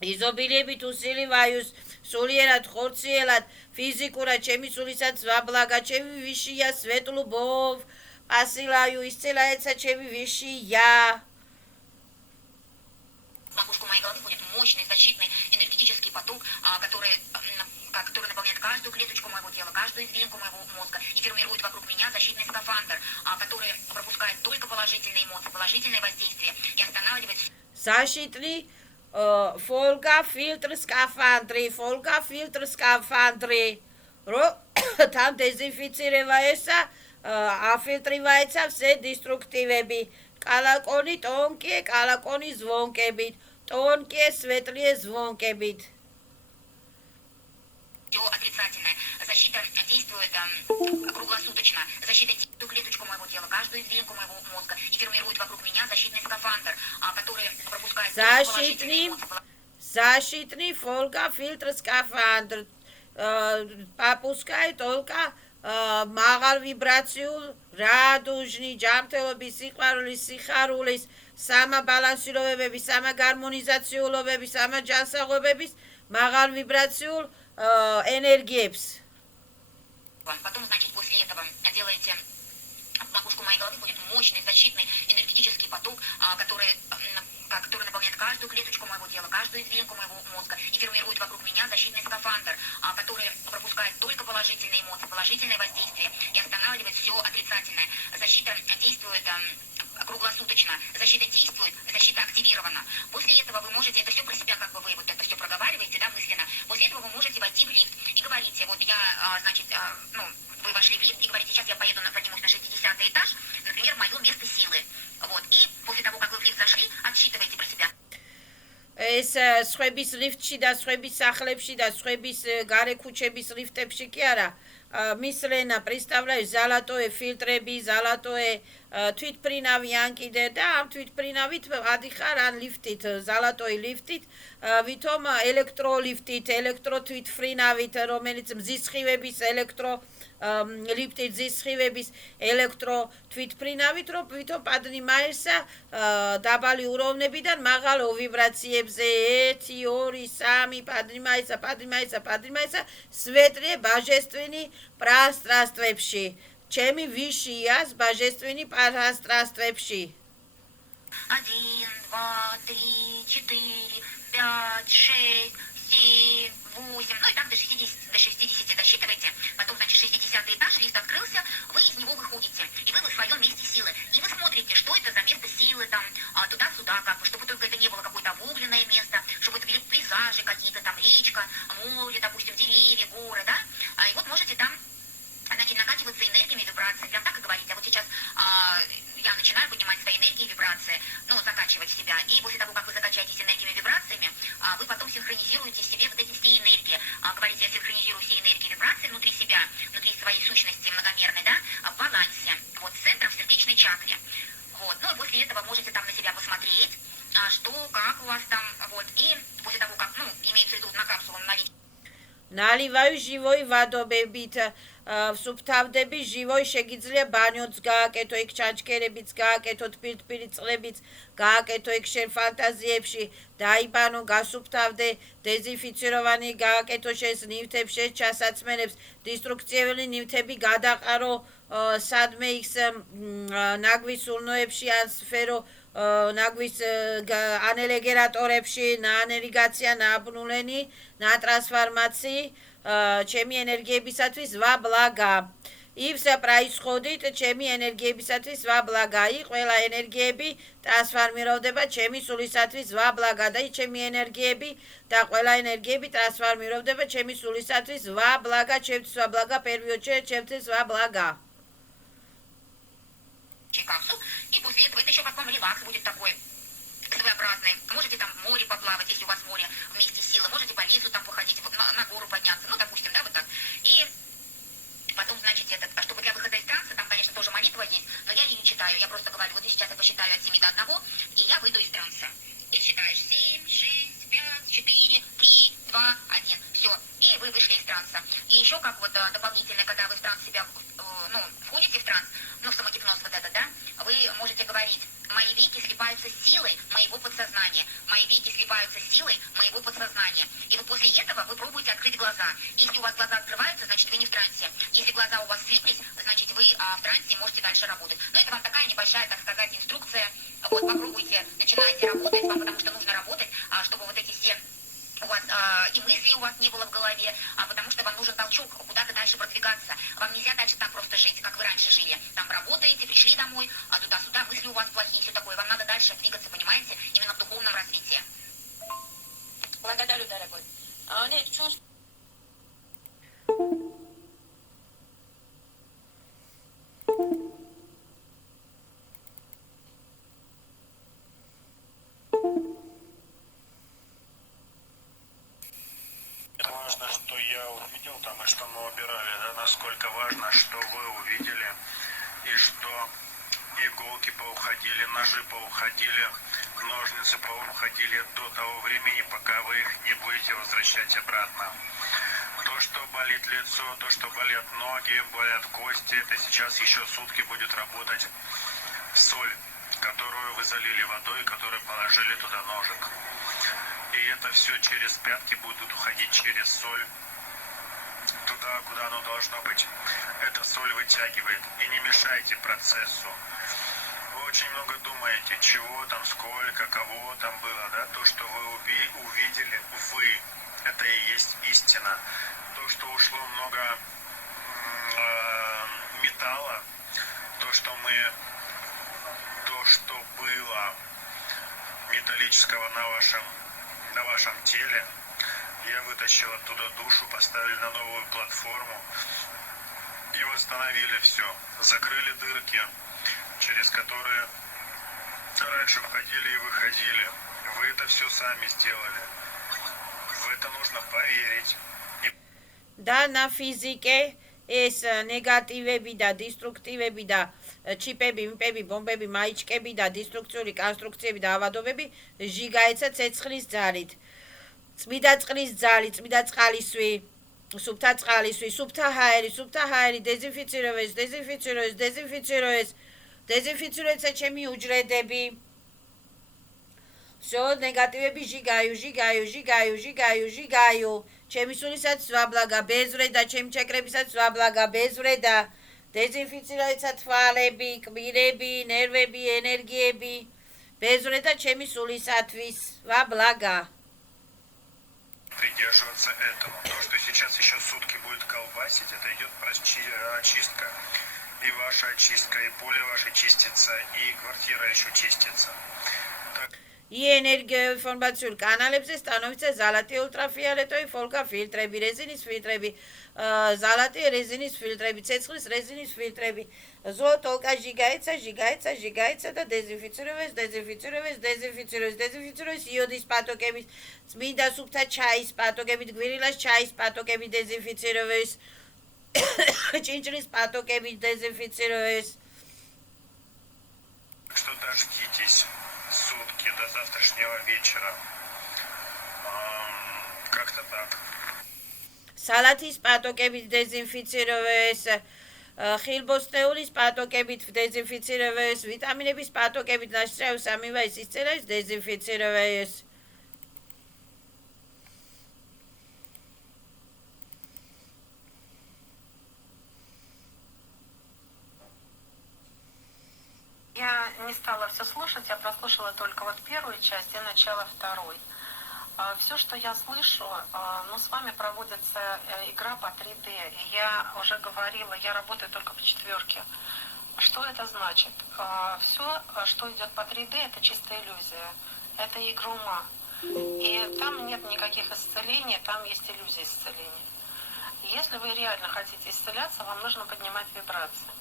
იზობილიებით უსილივაიუს, სულიერად, ხორციელად, ფიზიკურად, ჩემი სულისაც ვაბლაგა, ჩემი ვიშია, სვეტლუბოვ, პასილаю, ისცელაეცა ჩემი ვიშია. В макушку моей головы входит мощный, защитный энергетический поток, который наполняет каждую клеточку моего тела, каждую извилинку моего мозга и формирует вокруг меня защитный скафандр, который пропускает только положительные эмоции, положительное воздействие и останавливает... Защитный фольгофильтр скафандри, там дезинфицировается, афильтривается все деструктивები, კალაკონი ტონკიე, კალაკონი звонкებით, тонкие светлые звонкებით. Все отрицательное. Защита действует круглосуточно. Защита ту клеточку моего тела, каждую извилинку моего мозга и формирует вокруг меня защитный скафандр, который пропускает положительные эмоции. Защитный фольгофильтр скафандр пропускает только მაღალ ვიბრაციულ, რადუჟნი, ჯანმრთელობის, სიყვარულის, სიხარულის, სამაბალანსირებების, სამაგარმონიზაციულობების, სამაჯანსაღობების, მაღალ ვიბრაციულ ენერგიებს. Потом, значит, после этого делаете в макушку моей головы будет мощный, защитный энергетический поток, который наполняет каждую клеточку моего тела, каждую извилинку моего мозга и формирует вокруг меня защитный скафандр, который пропускает только положительные эмоции, положительное воздействие и останавливает все отрицательное. Защита действует круглосуточно. Защита действует, защита активирована. После этого вы можете, это все про себя, как бы вы вот это все проговариваете, да, мысленно, значит, ну, вы вошли в лифт и говорите, сейчас я поеду, поднимусь на 60-й этаж, например, в мое место силы. Вот. И после того, как вы в лифт зашли, отсчитываете про себя. ეს სხვების ლიფტში და სხვების სახლებში და სხვების გარე ქუჩების ლიფტებში კი არა მისლენა представляешь ზალატოე ფილტრები ზალატოე თვითფრინავი ან კიდე და ამ თვითფრინავით ადიხარ ან ლიფტით ზალატოი ლიფტით ვითომ ელექტროლიფტით ელექტროთვითფრინავით რომელიც მზის სხივების ელექტრო ლიფტით მზის სხივების ელექტრო თვითფრინავით რომ ვითომ პადნიმაესა დაბალი ურავნებიდან მაღალ ვიბრაციებზე 1 2 3 პადნიმაესა სვეტრე ბაჟესტვინი პრასტრასტვებში ჩემი ვიშიას ბაჟესტვინი პრასტრასტვებში 1, 2, 3, 4, 5, 6, 7, 8, ну и так до 60 досчитываете. Потом, значит, 60-й этаж, лифт открылся, вы из него выходите. И вы в своем месте силы. И вы смотрите, что это за место силы, там, туда-сюда, как бы, чтобы только это не было какое-то обугленное место, чтобы это были пейзажи какие-то, там, речка, море, допустим, деревья, горы, да. И вот можете там, значит, накачиваться энергиями, вибрациями. Прям так и говорите. А вот сейчас я начинаю поднимать свои энергии и вибрации, ну, закачивать в себя. И после того, как вы закачаетесь энергиями и вибрациями, вы потом синхронизируете в себе вот эти все энергии. Говорите, я синхронизирую все энергии и вибрации внутри себя, внутри своей сущности многомерной, да, в балансе, вот, с центром в сердечной чакре. Вот, ну, и после этого можете там на себя посмотреть, что, как у вас там, вот, и после того, как, ну, имеется в виду на капсулу налить. ნალივაი ჟივოი ვადობებით სუფთავდები ჟივოი შეგიძლია ბანიოც გააკეთო იქ ჩანჩქერებიც გააკეთოთ პირდაპირი წყლებიც გააკეთო იქ შენ ფანტაზიებში დაიბანო გასუფთავდე დეზინფიციროვანი გააკეთო შენს ნივთებს შენს ჩასაცმელებს დისტრუქციებელი ნივთები გადაყარო სადმე იქ ნაგვის ულნოებში ან სფერო ნაგვის ანელეგერატორებში ნაანელიგაცია ნაბნულენი ნატრანსფორმაცი ჩემი ენერგიებისათვის ვაბლაგა ივსა პრაისხოდით ჩემი ენერგიებისათვის ვაბლაგა ი ყველა ენერგიები ტრანსფორმირდება ჩემი სულისათვის ვაბლაგა და ჩემი ენერგიები და ყველა ენერგიები ტრანსფორმირდება ჩემი სულისათვის ვაბლაგა ჩემთვის ვაბლაგა первый очередь ჩემთვის ვაბლაგა капсул, и после этого это еще как вам релакс будет такой своеобразный. Можете там в море поплавать, если у вас море вместе силы, можете по лесу там походить, вот на гору подняться, ну, допустим, да, вот так. И потом, значит, чтобы для выхода из транса, там, конечно, тоже молитва есть, но я ее не читаю, я просто говорю, вот сейчас я посчитаю от 7 до 1, и я выйду из транса. И считаешь 7, 6, 5, 4, 3, 2, 1, все, и вы вышли из транса. И еще как вот дополнительно, когда вы в транс себя, ну, входите в транс, ну, в самогипноз вот это, да, вы можете говорить, мои веки сливаются с силой моего подсознания, мои веки сливаются с силой моего подсознания. И вот после этого вы пробуете открыть глаза. Если у вас глаза открываются, значит, вы не в трансе. Если глаза у вас слиплись, значит, вы в трансе и можете дальше работать. Но это вам такая небольшая, так сказать, инструкция. Вот, попробуйте, начинайте работать, вам потому что нужно работать, чтобы вот эти все у вас и мысли у вас не было в голове, потому что вам нужен толчок куда-то дальше продвигаться. Вам нельзя дальше так просто жить, как вы раньше жили. Там работаете, пришли домой, туда-сюда, мысли у вас плохие, все такое. Вам надо дальше двигаться, понимаете, именно в духовном развитии. Благодарю, дорогой. Нет, чувств. Важно, что я увидел там и что мы убирали, да, насколько важно, что вы увидели и что иголки поуходили, ножи поуходили, ножницы поуходили до того времени, пока вы их не будете возвращать обратно. То, что болит лицо, то, что болят ноги, болят кости, это сейчас еще сутки будет работать соль, которую вы залили водой, которую положили туда ножик. И это все через пятки будет уходить через соль туда, куда оно должно быть. Эта соль вытягивает. И не мешайте процессу. Вы очень много думаете, чего там, сколько, кого там было, да? То, что вы увидели, вы, это и есть истина. То, что ушло много металла, то, что было металлического на вашем теле, Я вытащил оттуда душу, поставили на новую платформу и восстановили все. Закрыли дырки, через которые раньше входили и выходили. Вы это все сами сделали. В это нужно поверить. და ნაფიზიკე ეს ნეგატივები და დისტრუქტივები და ჩიპები, მიპები, ბომბები, მაიჩკები და დისტრუქციული კონსტრუქციები და ავადობები ჟიგაეცა ცეცხლის ძალით. წმიდა წყლის ძალით, წმიდა წყალისვი, სუფთა წყალისვი, სუფთა ჰაერი, დეზინფიციროეს ჩემი უჯრედები. всё, ნეგატივები ჟიგაიო. ჩემი სულისაც ვაბლაგა ბეზვრე და ჩემი ჩაკრებისაც ვაბლაგა ბეზვრე და დეზინფიციროეცა თვალები, კბილები, ნერვები, ენერგიები ბეზვრე და ჩემი სულისათვის ვაბლაგა. Придерживаться этого. То, что сейчас еще сутки будет колбасить, это идет очистка. И ваша очистка, и поле ваше чистится, и квартира еще чистится. ენერგია ინფორმაციულ კანალებზე სტანოვიცა ზალატი ულტრაფიოლეტოვი ფოლკა ფილტრები, რეზინის ფილტრები, ზალატი რეზინის ფილტრები, ცეცხლის რეზინის ფილტრები, ზოოტოლკა ჟიგაეცა და დეზინფიციროეს იოდის პატოკებით, წმინდა სუფთა ჩაის პატოკებით, გვირილას ჩაის პატოკებით დეზინფიციროეს, ჭინჭლის პატოკებით დეზინფიციროეს. Что дождитесь сутки до завтрашнего вечера. Как-то так. სალათის პატოკებით დეზინფიციროეს, ხილბოსტეულის პატოკებით დეზინფიციროეს, ვიტამინების პატოკებით ნაშრევის ამივაის ისწელების დეზინფიციროეს. Я не стала все слушать, я прослушала только вот первую часть и начало второй. Все, что я слышу, с вами проводится игра по 3D. И я уже говорила, я работаю только по 4. Что это значит? Все, что идет по 3D, это чистая иллюзия. Это игра ума. И там нет никаких исцелений, там есть иллюзия исцеления. Если вы реально хотите исцеляться, вам нужно поднимать вибрации.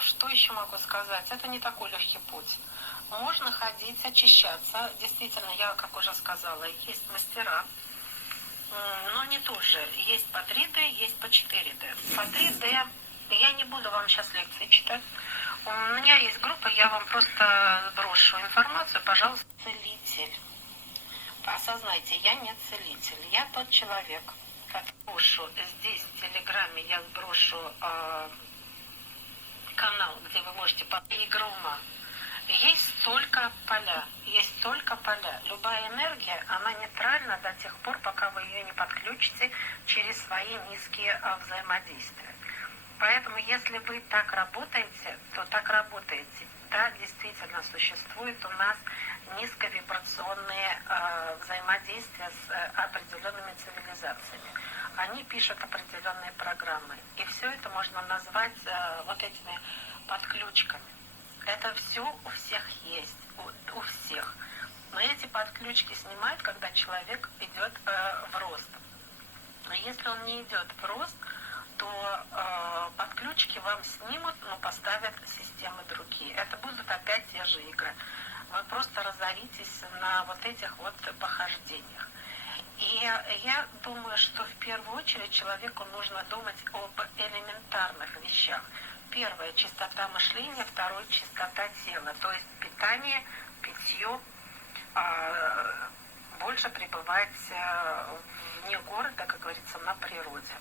Что еще могу сказать? Это не такой легкий путь. Можно ходить, очищаться. Действительно, я, как уже сказала, есть мастера, но не тут же. Есть по 3D, есть по 4D. По 3D я не буду вам сейчас лекции читать. У меня есть группа, я вам просто брошу информацию, пожалуйста. Целитель. Осознайте, я не целитель. Я тот человек, который брошу здесь в Телеграме, я сброшу канал, где вы можете игра ума. Есть столько поля. Любая энергия, она нейтральна до тех пор, пока вы ее не подключите через свои низкие взаимодействия. Поэтому, если вы так работаете, то так работаете. Да, действительно, существует у нас низковибрационные взаимодействия с определенными цивилизациями. Они пишут определенные программы. И все это можно назвать вот этими подключками. Это все у всех есть, у всех. Но эти подключки снимают, когда человек идет в рост. Но если он не идет в рост, то подключки вам снимут, но поставят системы другие. Это будут опять те же игры. Вы просто разоритесь на вот этих вот похождениях. И я думаю, что в первую очередь человеку нужно думать об элементарных вещах. Первое – чистота мышления, второе – чистота тела. То есть питание, питье, больше пребывать вне города, как говорится, на природе.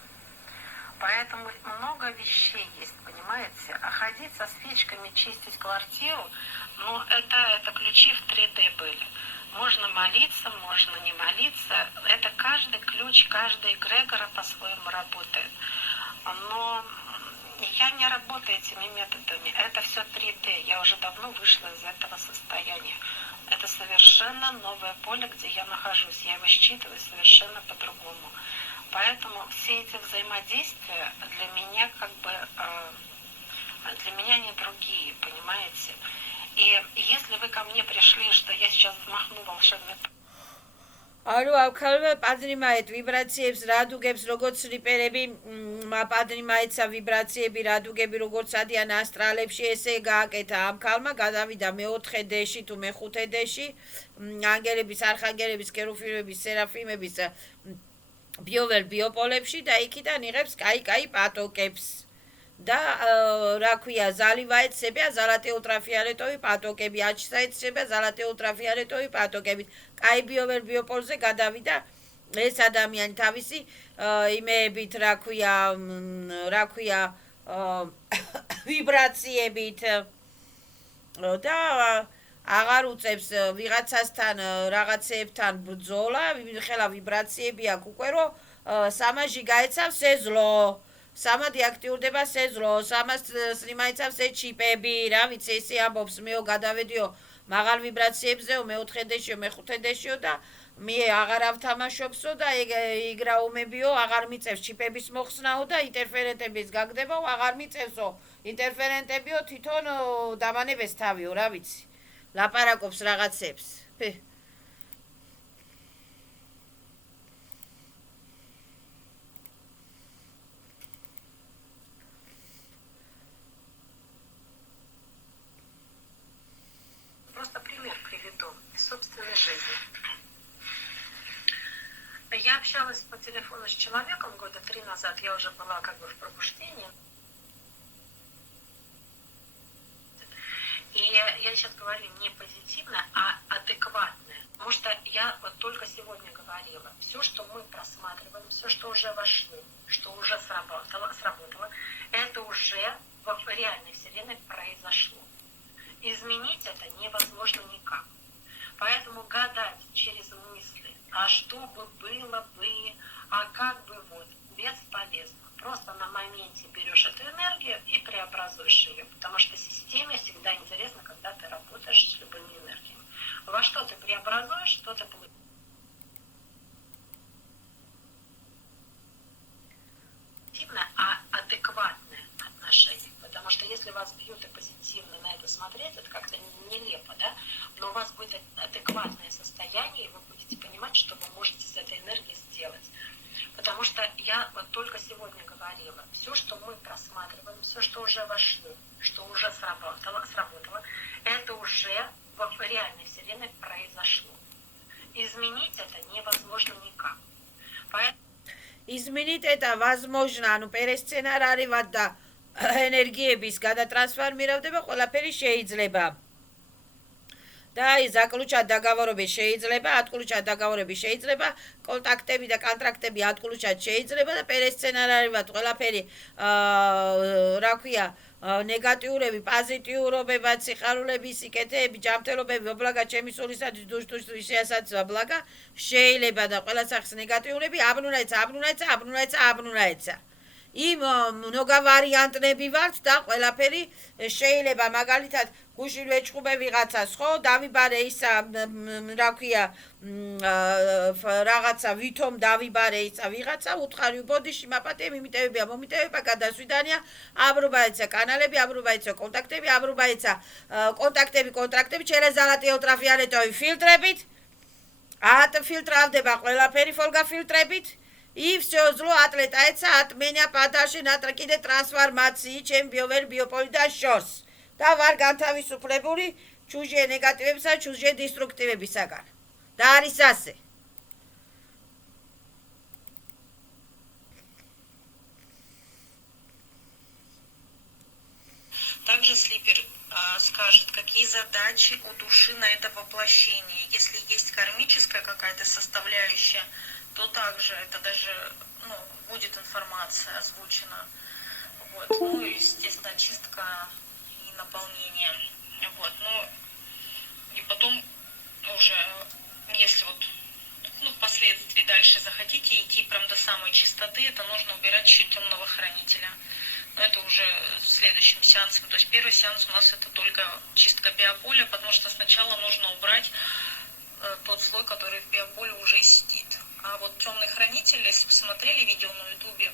Поэтому много вещей есть, понимаете? А ходить со свечками, чистить квартиру, это ключи в 3D были. Можно молиться, можно не молиться. Это каждый ключ, каждый эгрегора по-своему работает. Но я не работаю этими методами. Это все 3D. Я уже давно вышла из этого состояния. Это совершенно новое поле, где я нахожусь. Я его считываю совершенно по-другому. Поэтому все эти взаимодействия для меня для меня не другие, понимаете? И если вы ко мне пришли, что я сейчас взмахну волшебной... ანუ ავქალმა პადრიმაეთ ვიბრაციებს რადუგებს როგორც სლიპერები პადრიმაეთსა ვიბრაციები რადუგები როგორც ადიან ასტრალებში ესე გააკეთა ამქალმა გადავიდა მეოთხე დეში თუ მეხუთე დეში ანგელების არხანგელების კერუფიმების სერაფიმების ბიოვერ ბიოპოლებში და იქიდან იღებს კაი პატოკებს და რა ქვია ზალივაეთსებია ზალატე ულტრაფიოლეტოვი პატოკები აჩსაეთსებია ზალატე ულტრაფიოლეტოვი პატოკები კაი ბიოვერ ბიოპოლზე გადავიდა ეს ადამიანი თავისი იმეებით რა ქვია ვიბრაციებით და აღარ უწევს ვიღაცასთან რაღაცეებთან ბრძოლა ხელა ვიბრაციები აქვს უკვე რომ სამაში გაეცავს სეზლო სამადი აქტიურდება სეზლო სამას სრიმაიცავს ეჩიპები რა ვიცი ესე ამბობს მეო გადავედიო მაღალ ვიბრაციებზეო მეოთხე დეშიო მეხუთე დეშიო და მე აღარ ავთამაშობსო და იგრაუმებიო აღარ მიწევს ჩიპების მოხსნაო და ინტერფერენტების გაგდებაო აღარ მიწევსო ინტერფერენტებიო თვითონ დამანებეს თავიო რა ვიცი ლაპარაკობს რაღაცებს Просто пример приведу из собственной жизни. Я общалась по телефону с человеком года 3 назад, я уже была как бы в пробуждении. И я сейчас говорю не позитивно, а адекватное. Потому что я вот только сегодня говорила, все, что мы просматриваем, все, что уже вошло, что уже сработало, это уже в реальной вселенной произошло. Изменить это невозможно никак. Поэтому гадать через мысли, а что бы было бы, а как бы вот, бесполезно. Просто на моменте берешь эту энергию и преобразуешь ее. Потому что системе всегда интересно, когда ты работаешь с любыми энергиями. Во что ты преобразуешь, что ты получаешь. А адекватное отношение. Потому что если вас бьют и позитивно на это смотреть, это как-то нелепо, да? Но у вас будет адекватное состояние, и вы будете понимать, что вы можете с этой энергией сделать. Потому что я вот только сегодня говорила, все, что мы просматриваем, все, что уже вошло, что уже сработало, это уже в реальной вселенной произошло. Изменить это невозможно никак. Поэтому изменить это возможно, ანუ პერესცენარარივად და ენერგიების გადატრანსფორმირდება ყველაფერი შეიძლება. და აი ზაკლუჩად დაგავარები შეიძლება, ატკლუჩად დაგავარები შეიძლება, კონტაქტები და კონტრაქტები ატკლუჩად შეიძლება და პერესცენარარივად ყველაფერი რა ქვია ნეგატიურები, პოზიტიურობება, სიხარულები, სიკეთეები, ჯანმრთელობები, ობლაგა ჩემი სულისათვის დუშ შეასაც ობლაგა შეიძლება და ყველა სახის ნეგატიურები აბრუნაეცა. იმ ნოგა ვარიანტები ვართ და ყველაფერი შეიძლება მაგალითად გუშინ ვეჭყუბე ვიღაცას ხო დავიბარე ისა რა ქვია რაღაცა ვითომ დავიბარე ისა ვიღაცა უთხარი ბოდიში მაპატე მიმიტევებია მომიტევება გადასვიდანია აბრუბაეცა კანალები აბრუბაეცა კონტაქტები აბრუბაეცა კონტაქტები через ზალატი ულტრაფიოლეტოვი ფილტრებით ატფილტრავდება ყველაფერი ფოლგა ფილტრებით И все зло атлетается от меня подальше на тракиде трансформации, чем биовер биополида шос. Да вар განთავისუფლებული чужие негативებსა, чужие деструктивებისაგან. და არის ასე. Также Слипер скажет, какие задачи у души на это воплощение. Если есть кармическая какая-то составляющая, то также это даже будет информация озвучена. Вот. Ну и, естественно, чистка и наполнение. Вот. Ну и потом уже, если вот впоследствии дальше захотите идти прям до самой чистоты, это нужно убирать еще темного хранителя. Но это уже следующим сеансом. То есть первый сеанс у нас это только чистка биополя, потому что сначала нужно убрать тот слой, который в биополе уже сидит. А вот темный хранитель, если посмотрели видео на ютубе,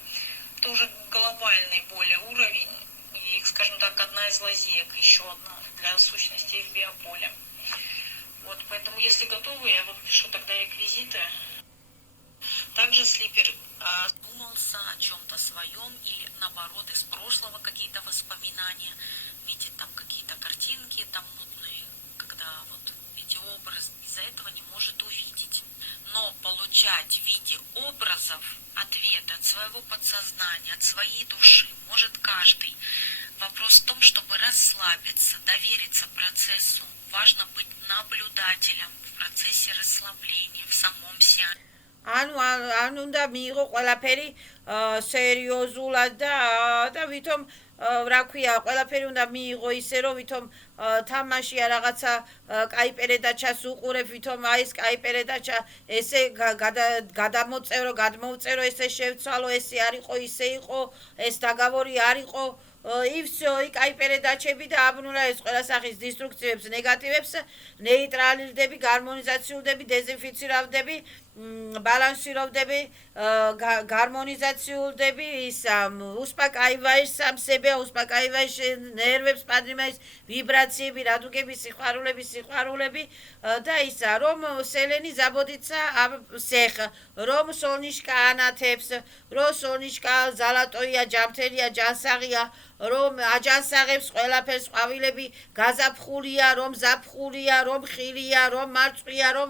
это уже глобальный более уровень и, скажем так, одна из лазеек, еще одна для сущностей в биополе. Вот, Поэтому, если готовы, я вот пишу тогда реквизиты. Также слипер задумался о чем-то своем или наоборот из прошлого какие-то воспоминания, видит там какие-то картинки там мутные, когда вот эти образы из-за этого не может увидеть. Но получать в виде образов ответ от своего подсознания, от своей души может каждый. Вопрос в том, чтобы расслабиться, довериться процессу. Важно быть наблюдателем в процессе расслабления, в самом сеансе. ან უნდა მიიღო ყველაფერი სერიოზულად და ვითომ რა ქვია, ყველაფერი უნდა მიიღო ისე, რომ ვითომ თამაშია რაღაცა კაი პერედაჩას უყურებ, ვითომ აი ეს კაი პერედაჩა ესე გადმოვწერო, ესე შევცვალო, ესე არ იყო, ისე იყო, ეს დაგავორი არ იყო. И все, и кай передачები და აბნულა ეს ყველა სახის დისტრუქციებს, ნეგატივებს ნეიტრალიზდები, გარმონიზაციულდები, დეზინფიცირავდები, ბალანსიროვდები, გარმონიზაციულდები, ის უსპაკაივაის სამსებია, უსპაკაივაის ნერვებს პადრიმაის ვიბრაციები, რადუგების სიყვარულები და ისა, რომ სელენი ზაბოდიცა სეხ, რომ სოლნიშკა ანათებს, რომ სოლნიშკა ზალატოია, ჯამთელია, ჯანსაღია, რომ აჯანსაღებს ყველაფერს, ყვავილები გაზაფხულია, რომ ზაფხულია, რომ ხილია, რომ მარწყვია, რომ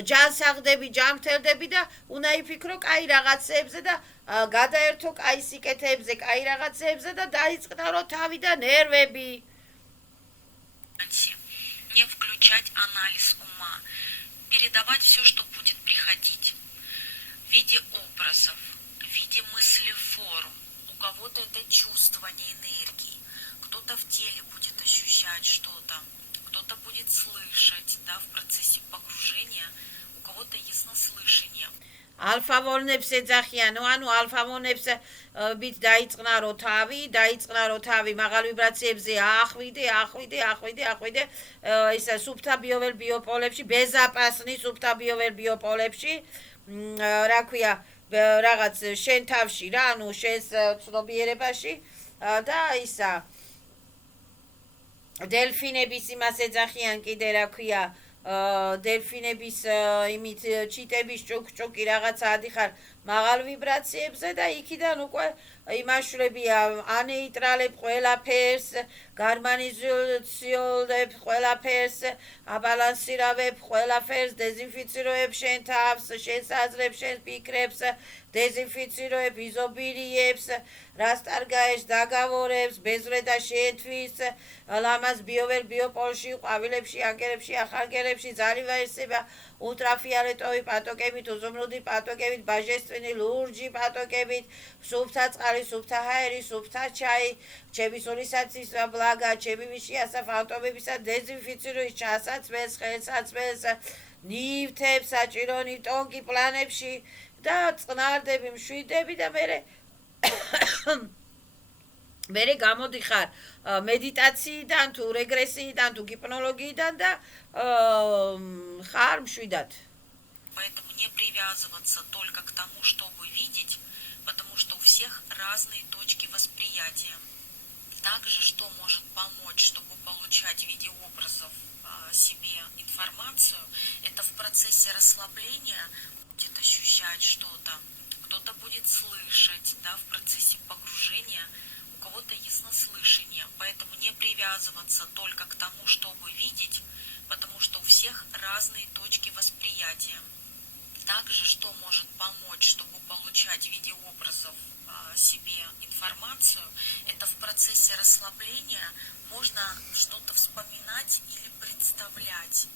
ჯანსაღდები, ჯამთელდები და უნდა იფიქრო კაი რაღაცებზე და გადაერთო კაი სიკეთეებზე, კაი რაღაცებზე და დაიწყნარო თავი და ნერვები. Не включать анализ ума, передавать все, что будет приходить в виде образов, в виде мыслеформ. У кого-то это чувствование энергии, кто-то в теле будет ощущать что-то, кто-то будет слышать, да, в процессе погружения, у кого-то яснослышание. ალფავონებს ეძახიან, ანუ ალფავონებს ბით დაიწყნარო თავი, მაღალ ვიბრაციებზე ახვიდე, ისა სუფთა ბიოველ ბიოპოლებში, ბეზაპასნი სუფთა ბიოველ ბიოპოლებში, რა ქვია, რაღაც შენ თავში რა, ანუ შენს ცნობიერებაში და ისა დელფინების იმას ეძახიან კიდე, რა ქვია, დელფინების იმით ჩიტების ჭუკ-ჭუკი რაღაცა ადიხარ მაღალ ვიბრაციებზე და იქიდან უკვე იმაშვრებია, ანეიტრალებ ყველაფერს, გარმონიზაციოლებ ყველაფერს, აბალანსირავებ ყველაფერს, დეზინფიციროებ შენ თავს, შენ საზრებს, შენ ფიქრებს, დეზინფიციროებ იზობირიებს, რასტარგაეშ დაგავორებს, ბეზრე და შეთვის, ლამაზ ბიოველ ბიოპოლში, ყვავილებში, ანგერებში, ახალგერებში, ძალივაისება, ულტრაფიოლეტოვი პატოკებით, უზომრუდი პატოკებით, ბაჟესტვინი, ლურჯი პატოკებით, სუფთა წყალი, სუფთა ჰაერი, სუფთა ჩაი, ჩემი სულისაცის ბლაგა, ჩემი მიშიასა ფანტომებისა დეზინფიცირუის ჩასაცმელს, ხელსაცმელს, ნივთებს, საჭირონი ტონკი პლანებში და წყნარდები, მშვიდები და მერე გამოდიხარ медитациიდან თუ რეგრესიიდან თუ гипнологиიდან და ხარ მშვიდად. Поэтому не привязываться только к тому, чтобы видеть, потому что у всех разные точки восприятия. Также, что может помочь, чтобы получать в виде образов себе информацию, это в процессе расслабления будет ощущать что-то, кто-то будет слышать, да, в процессе погружения, у кого-то яснослышание. Поэтому не привязываться только к тому, чтобы видеть, потому что у всех разные точки восприятия. Также, что может помочь, чтобы получать в виде образов себе информацию, это в процессе расслабления можно что-то вспоминать или представлять,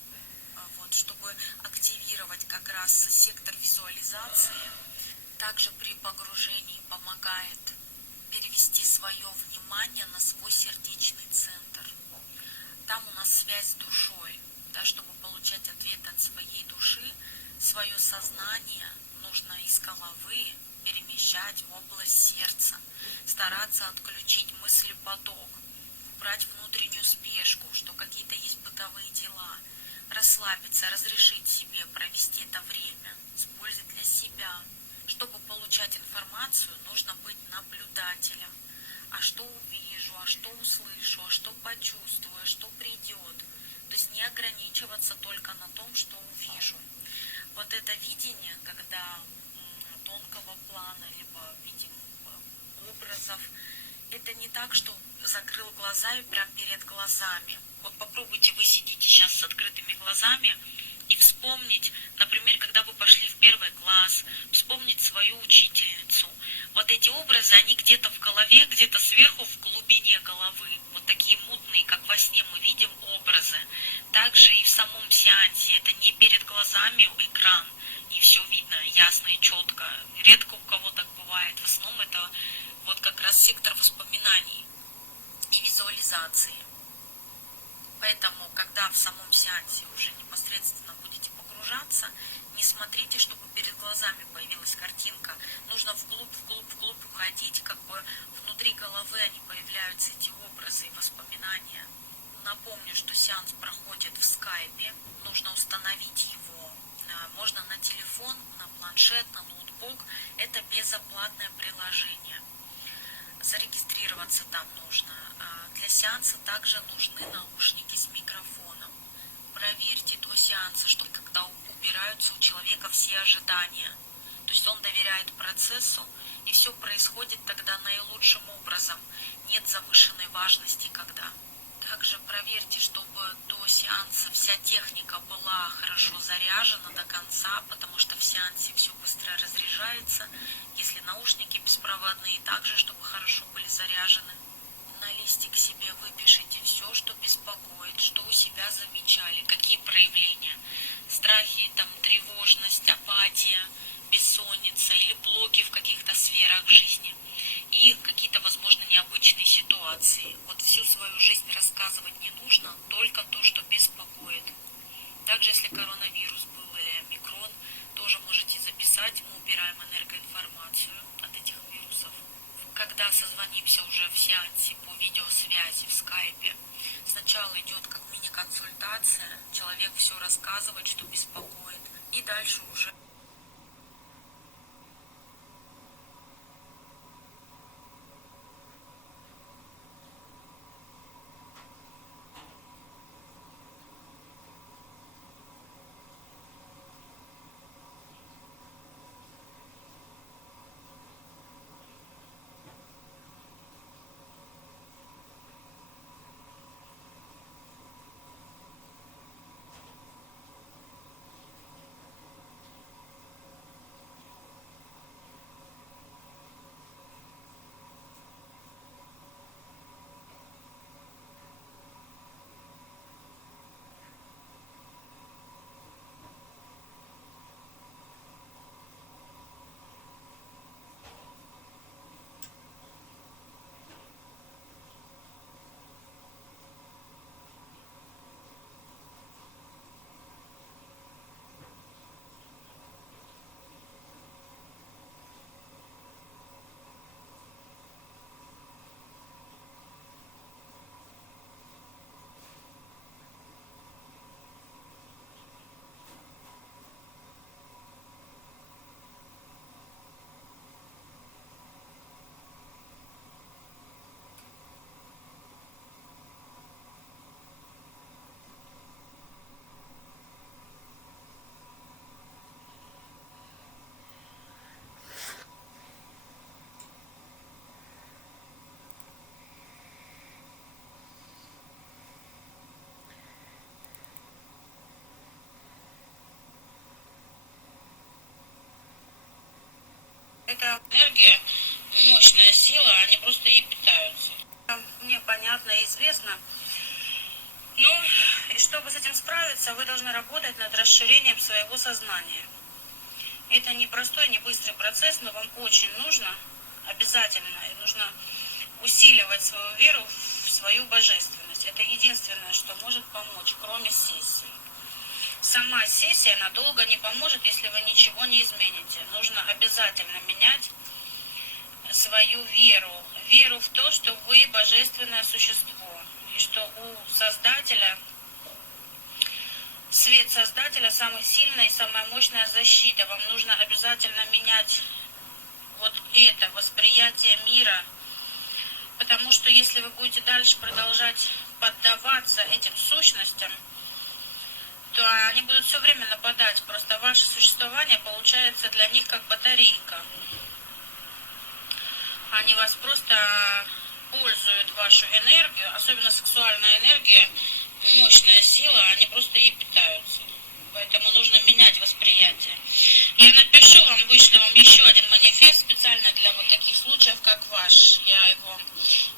вот, чтобы активировать как раз сектор визуализации. Также при погружении помогает перевести свое внимание на свой сердечный центр. Там у нас связь с душой, да, чтобы получать ответ от своей души, свое сознание нужно из головы перемещать в область сердца, стараться отключить мыслепоток, убрать внутреннюю спешку, что какие-то есть бытовые дела, расслабиться, разрешить себе провести это время с пользой для себя. Чтобы получать информацию, нужно быть наблюдателем. А что увижу, а что услышу, а что почувствую, что придет. То есть не ограничиваться только на том, что увижу. Вот это видение, когда тонкого плана, либо видим образов, это не так, что закрыл глаза и прям перед глазами. Вот попробуйте, вы сидите сейчас с открытыми глазами и вспомнить, например, когда вы пошли в 1 класс, вспомнить свою учительницу. Вот эти образы, они где-то в голове, где-то сверху в глубине головы. Вот такие мутные, как во сне мы видим образы. Также и в самом сеансе. Это не перед глазами экран, и все видно ясно и четко. Редко у кого так бывает. В основном это вот как раз сектор воспоминаний и визуализации. Поэтому, когда в самом сеансе уже непосредственно будете погружаться, не смотрите, чтобы перед глазами появилась картинка. Нужно вглубь уходить, как бы внутри головы они появляются, эти образы и воспоминания. Напомню, что сеанс проходит в скайпе, нужно установить его. Можно на телефон, на планшет, на ноутбук. Это безоплатное приложение. Зарегистрироваться там нужно. Для сеанса также нужны наушники с микрофоном. Проверьте до сеанса, что когда убираются у человека все ожидания. То есть он доверяет процессу, и все происходит тогда наилучшим образом. Нет завышенной важности когда. Также проверьте, чтобы до сеанса вся техника была хорошо заряжена до конца, потому что в сеансе все быстро разряжается. Если наушники беспроводные, также чтобы хорошо были заряжены. На листик себе выпишите все, что беспокоит, что у себя замечали, какие проявления. Страхи, там, тревожность, апатия, бессонница или блоки в каких-то сферах жизни. И какие-то, возможно, необычные ситуации. Вот всю свою жизнь рассказывать не нужно, только то, что беспокоит. Также, если коронавирус был или омикрон, тоже можете записать, мы убираем энергоинформацию от этих вирусов. Когда созвонимся уже в сеансе по видеосвязи в скайпе, сначала идет как мини-консультация, человек все рассказывает, что беспокоит, и дальше уже эта энергия, мощная сила, они просто ей питаются. Мне понятно и известно. Ну, и чтобы с этим справиться, вы должны работать над расширением своего сознания. Это не простой, не быстрый процесс, но вам очень нужно, обязательно, нужно усиливать свою веру в свою божественность. Это единственное, что может помочь, кроме сессии. Сама сессия надолго не поможет, если вы ничего не измените. Нужно обязательно менять свою веру в то, что вы божественное существо, и что у Создателя, свет Создателя самая сильная и самая мощная защита. Вам нужно обязательно менять вот это восприятие мира, потому что если вы будете дальше продолжать поддаваться этим сущностям, то они будут все время нападать. Просто ваше существование получается для них как батарейка. Они вас просто пользуют вашу энергию, особенно сексуальная энергия, мощная сила, они просто ей питаются. Поэтому нужно менять восприятие. Я напишу вам, вышлю вам еще один манифест специально для вот таких случаев, как ваш.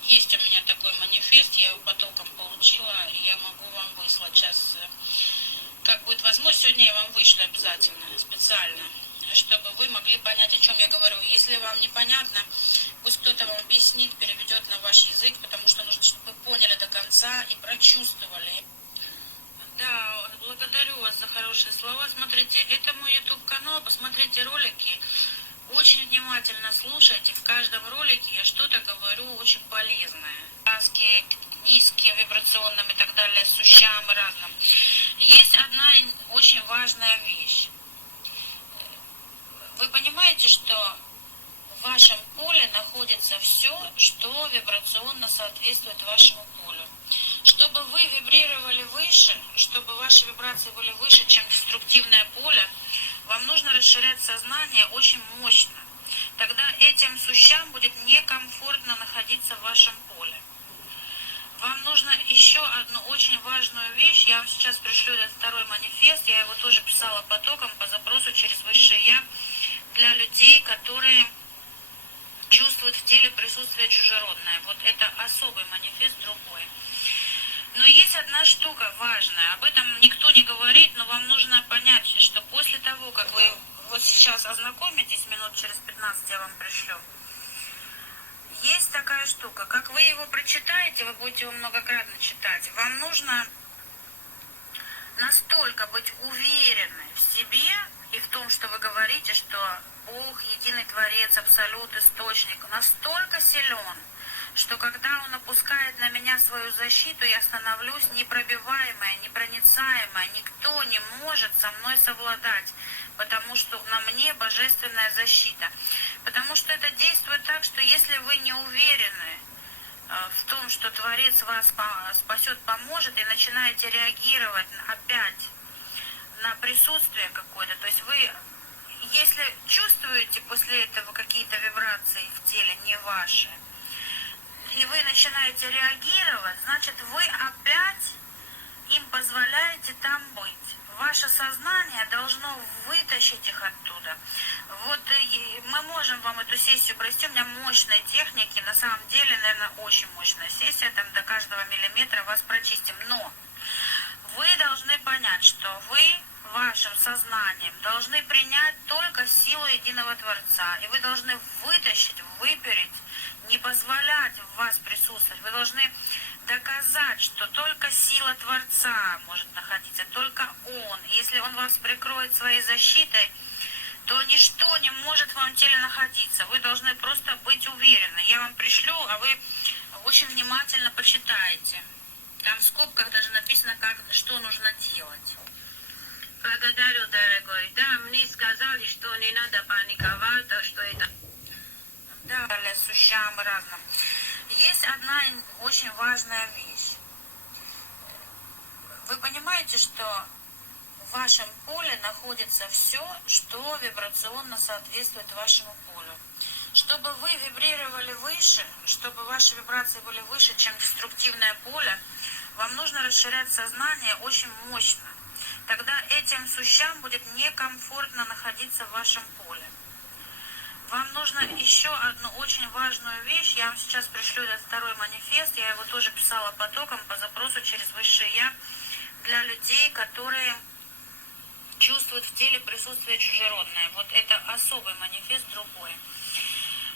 Есть у меня такой манифест, я его потоком получила, и я могу вам выслать сейчас. Как будет возможность, сегодня я вам вышлю обязательно, специально, чтобы вы могли понять, о чем я говорю. Если вам непонятно, пусть кто-то вам объяснит, переведет на ваш язык, потому что нужно, чтобы вы поняли до конца и прочувствовали. Да, благодарю вас за хорошие слова. Смотрите, это мой YouTube-канал, посмотрите ролики. Очень внимательно слушайте. В каждом ролике я что-то говорю очень полезное. Сказки, низкие, вибрационным и так далее, сущам и разным. Есть одна очень важная вещь. Вы понимаете, что в вашем поле находится все, что вибрационно соответствует вашему полю. Чтобы вы вибрировали выше, чтобы ваши вибрации были выше, чем деструктивное поле, вам нужно расширять сознание очень мощно. Тогда этим сущам будет некомфортно находиться в вашем поле. Вам нужно еще одну очень важную вещь. Я вам сейчас пришлю этот второй манифест. Я его тоже писала потоком по запросу через Высшее Я для людей, которые чувствуют в теле присутствие чужеродное. Вот это особый манифест, другой. Но есть одна штука важная, об этом никто не говорит, но вам нужно понять, что после того, как вы вот сейчас ознакомитесь, минут через 15 я вам пришлю, есть такая штука, как вы его прочитаете, вы будете его многократно читать, вам нужно настолько быть уверены в себе и в том, что вы говорите, что Бог, единый Творец, Абсолют, Источник, настолько силен, что когда Он опускает на меня свою защиту, я становлюсь непробиваемая, непроницаемая, никто не может со мной совладать, потому что на мне божественная защита. Потому что это действует так, что если вы не уверены в том, что Творец вас спасет, поможет, и начинаете реагировать опять на присутствие какое-то, то есть вы, если чувствуете после этого какие-то вибрации в теле не ваши, и вы начинаете реагировать, значит, вы опять им позволяете там быть. Ваше сознание должно вытащить их оттуда. Вот мы можем вам эту сессию провести. У меня мощные техники, на самом деле, наверное, очень мощная сессия, там до каждого миллиметра вас прочистим. Но вы должны понять, что вы вашим сознанием должны принять только силу единого Творца. И вы должны вытащить, выпереть, не позволять в вас присутствовать. Вы должны доказать, что только сила Творца может находиться, только Он. Если Он вас прикроет своей защитой, то ничто не может в вашем теле находиться. Вы должны просто быть уверены. Я вам пришлю, а вы очень внимательно почитаете. Там в скобках даже написано, что нужно делать. Благодарю, дорогой. Да, мне сказали, что не надо паниковать, что это... Да, для сущам разным. Есть одна очень важная вещь. Вы понимаете, что в вашем поле находится все, что вибрационно соответствует вашему полю. Чтобы вы вибрировали выше, чтобы ваши вибрации были выше, чем деструктивное поле, вам нужно расширять сознание очень мощно. Тогда этим сущам будет некомфортно находиться в вашем поле. Вам нужно еще одну очень важную вещь. Я вам сейчас пришлю этот второй манифест. Я его тоже писала потоком по запросу через Высшее Я для людей, которые чувствуют в теле присутствие чужеродное. Вот это особый манифест, другой.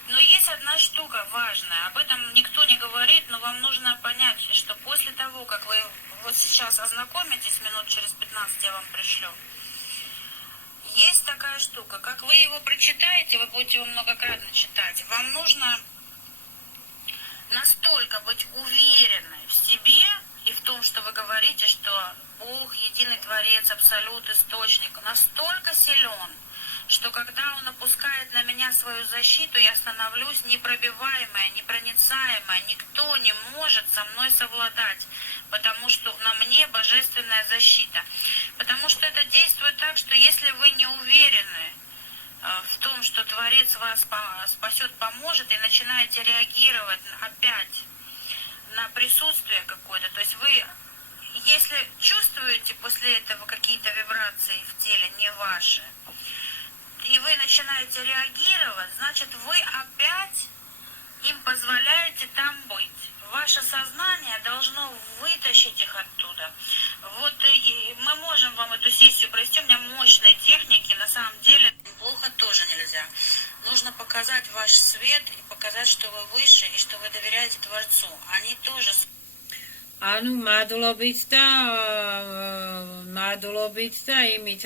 Но есть одна штука важная. Об этом никто не говорит, но вам нужно понять, что после того, как вы вот сейчас ознакомитесь, минут через 15 я вам пришлю, есть такая штука, как вы его прочитаете, вы будете его многократно читать, вам нужно настолько быть уверены в себе и в том, что вы говорите, что Бог, единый Творец, Абсолют, Источник, настолько силен, что когда он опускает на меня свою защиту, я становлюсь непробиваемая, непроницаемая. Никто не может со мной совладать, потому что на мне божественная защита. Потому что это действует так, что если вы не уверены в том, что Творец вас спасет, поможет, и начинаете реагировать опять на присутствие какое-то, то есть вы, если чувствуете после этого какие-то вибрации в теле не ваши, и вы начинаете реагировать, значит, вы опять им позволяете там быть. Ваше сознание должно вытащить их оттуда. Вот мы можем вам эту сессию провести, у меня мощные техники, на самом деле плохо тоже нельзя. Нужно показать ваш свет и показать, что вы выше и что вы доверяете Творцу. Они тоже... ანუ მადლობით და იმით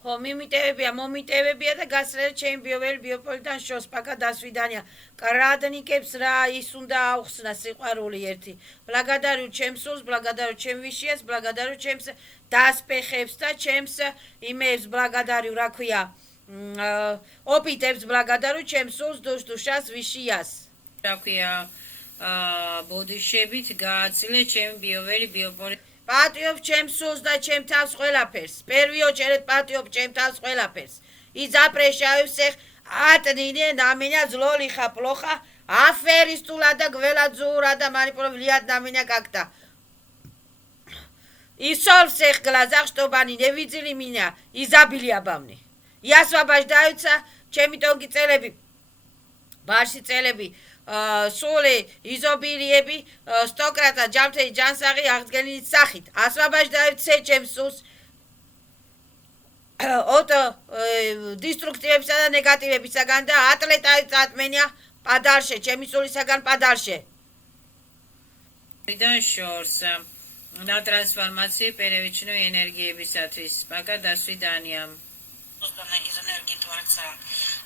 ხო, მომიტევებია და გასრევ ჩემი ბიოველი ბიოპოლიდან შოს პაკა დასვიდანია. კრადნიკებს რა ის უნდა აუხსნა სიყვარული ერთი. ბლაგადარიu ჩემს სულს, ბლაგადარიu ჩემ ვიშიას, ბლაგადარიu ჩემს დასპეხებს და ჩემს იმებს ბლაგადარიu, რა ქვია, ოპიტებს ბლაგადარიu ჩემს სულს, დუშას ვიშიას. რა ქვია, ბოდიშებით გააცილე ჩემი ბიოველი ბიოპოლი პატიობ ჩემს სულს და ჩემ თავს ყველაფერს. პირველი ოჩერეთ პატიობ ჩემ თავს ყველაფერს. И запрещаю всех отныне на меня зло лиха плохо, аферистула да гвеладзура да манипулировать на меня как-то. И сол всех глазах, чтобы они не видели меня и забыли обо мне. И освобождаются ჩემი ტონკი წელები, ბარში წელები, სული, იზობილიები, სტოკრატა, ჯამთელი, ჯანსაღი, აღდგენილი სახით. Освобождают все ჩემს სულს от деструктивებისა და ნეგატივებისაგან და ატლეტად წათმენია პადალშე, ჩემი სულისაგან პადალშე.იდან შორს на трансформации первичной энергиებისათვის. Пока до свидания. Созданы из энергии Творца.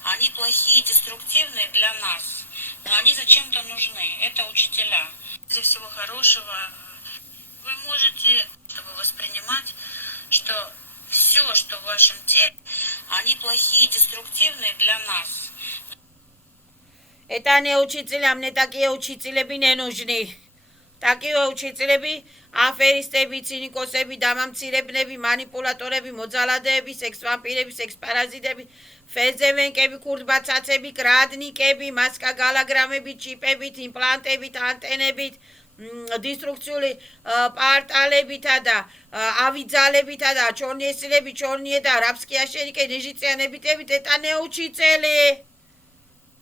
Они плохие, деструктивные для нас. Но они зачем-то нужны. Это учителя. Из-за всего хорошего вы можете воспринимать, что все, что в вашем теле, они плохие, деструктивные для нас. Это не учители, а мне такие учителები не нужны. Такие учителები, аферистები, циникოსები, დამამცირებნები, манипуляторები, მოძალადეები, სექსვამპირები, სექსპარაზიტები, ფეზევენკები, კურდბაცაცები, კრადნიკები, მასკაგალაგრამები, ჩიპებით, იმპლანტებით, ანტენებით, დისტრუქციული პარტალებითა და ავიძალებითა და ჩორნიესილები, ჩორნიე და арабские нежицიანებიტებით, это не учители.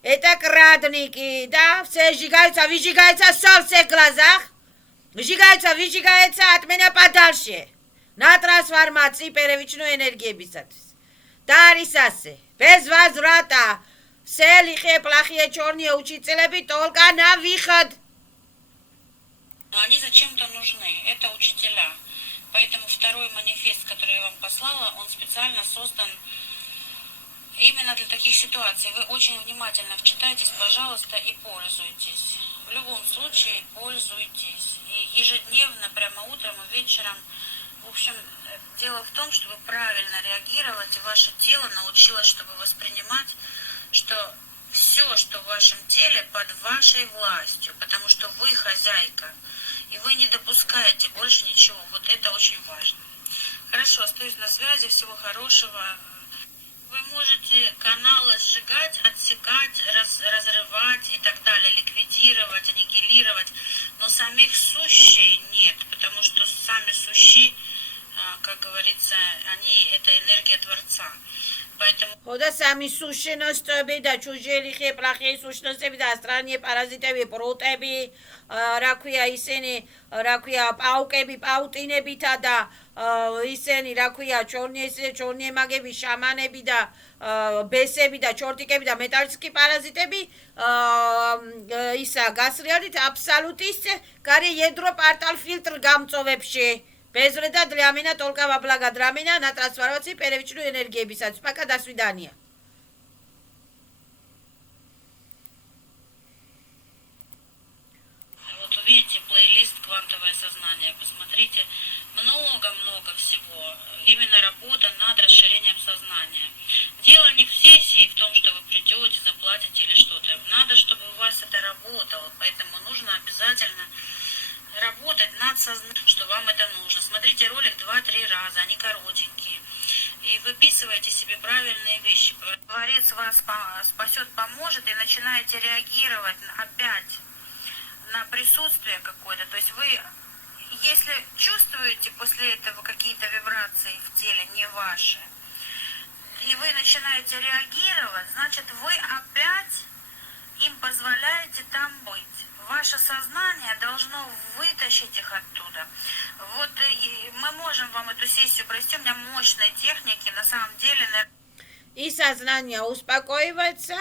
Это крадники, да? Все выжигаются сол в всех глазах. Выжигаются от меня подальше. На трансформации первичной энергиებისათვის. და არის ასე. Без возврата. Все лихие, плохие, черные учителები только на выход. Но они зачем-то нужны. Это учителя. Поэтому второй манифест, который я вам послала, он специально создан именно для таких ситуаций. Вы очень внимательно вчитайтесь, пожалуйста, и пользуйтесь. В любом случае пользуйтесь. И ежедневно, прямо утром и вечером. В общем, дело в том, чтобы правильно реагировать, и ваше тело научилось, чтобы воспринимать, что все, что в вашем теле, под вашей властью, потому что вы хозяйка, и вы не допускаете больше ничего. Вот это очень важно. Хорошо, остаюсь на связи. Всего хорошего. Вы можете каналы сжигать, отсекать, разрывать и так далее, ликвидировать, аннигилировать, но самих сущей нет, потому что сами сущи, как говорится, они это энергия Творца. Поэтому... Хода сами сущностები და ჩუჟელი ხეპლახი სущностები და ასტრანიე პარაზიტები, პროტები, რა ქვია ისინი, რა ქვია პაუკები, პაუტინებითა და ისინი, რა ქვია ჩორნიე მაგები, შამანები და ბესები და ჩორტიკები და მეტალისტიკი პარაზიტები ისა გასრიალით აბსოლუტის გარე ядро პარტალ ფილტრ გამწოვებში. Безвреда для меня, только во благо для меня на трансформации первичной энергиебисаთვის. Пока, до свидания. Вот увидите плейлист «Квантовое сознание», посмотрите, много-много всего. Именно работа над расширением сознания. Дело техники и выписывайте себе правильные вещи. Творец вас спасет, поможет, и начинаете реагировать опять на присутствие какое-то. То есть вы, если чувствуете после этого какие-то вибрации в теле не ваши, и вы начинаете реагировать, значит, вы опять им позволяете там быть. Ваше сознание должно вытащить их оттуда. Вот мы можем вам эту сессию провести, у меня мощные техники, на самом деле. И сознание успокаивается.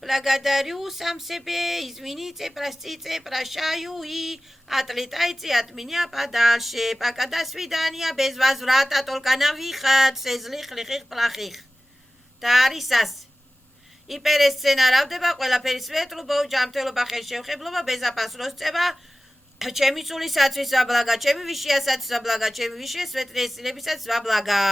Благодарю сам себе, извините, простите, прощаю и отлетайте от меня подальше. Пока до свидания, без возврата, только на выход, से злых, лихих, плохих. Тарисас. И пересцენარავდება ყველაფერი სვეტლობა, ჯანმრთელობა, ხელშეუხებლობა, ბეზაფასროს წება, ჩემი სულისაცვის ზაბლაგა, ჩემი ვიშიასაც ზაბლაგა, ჩემი ვიშიას სვეტლესილებისაც ზაბლაგა.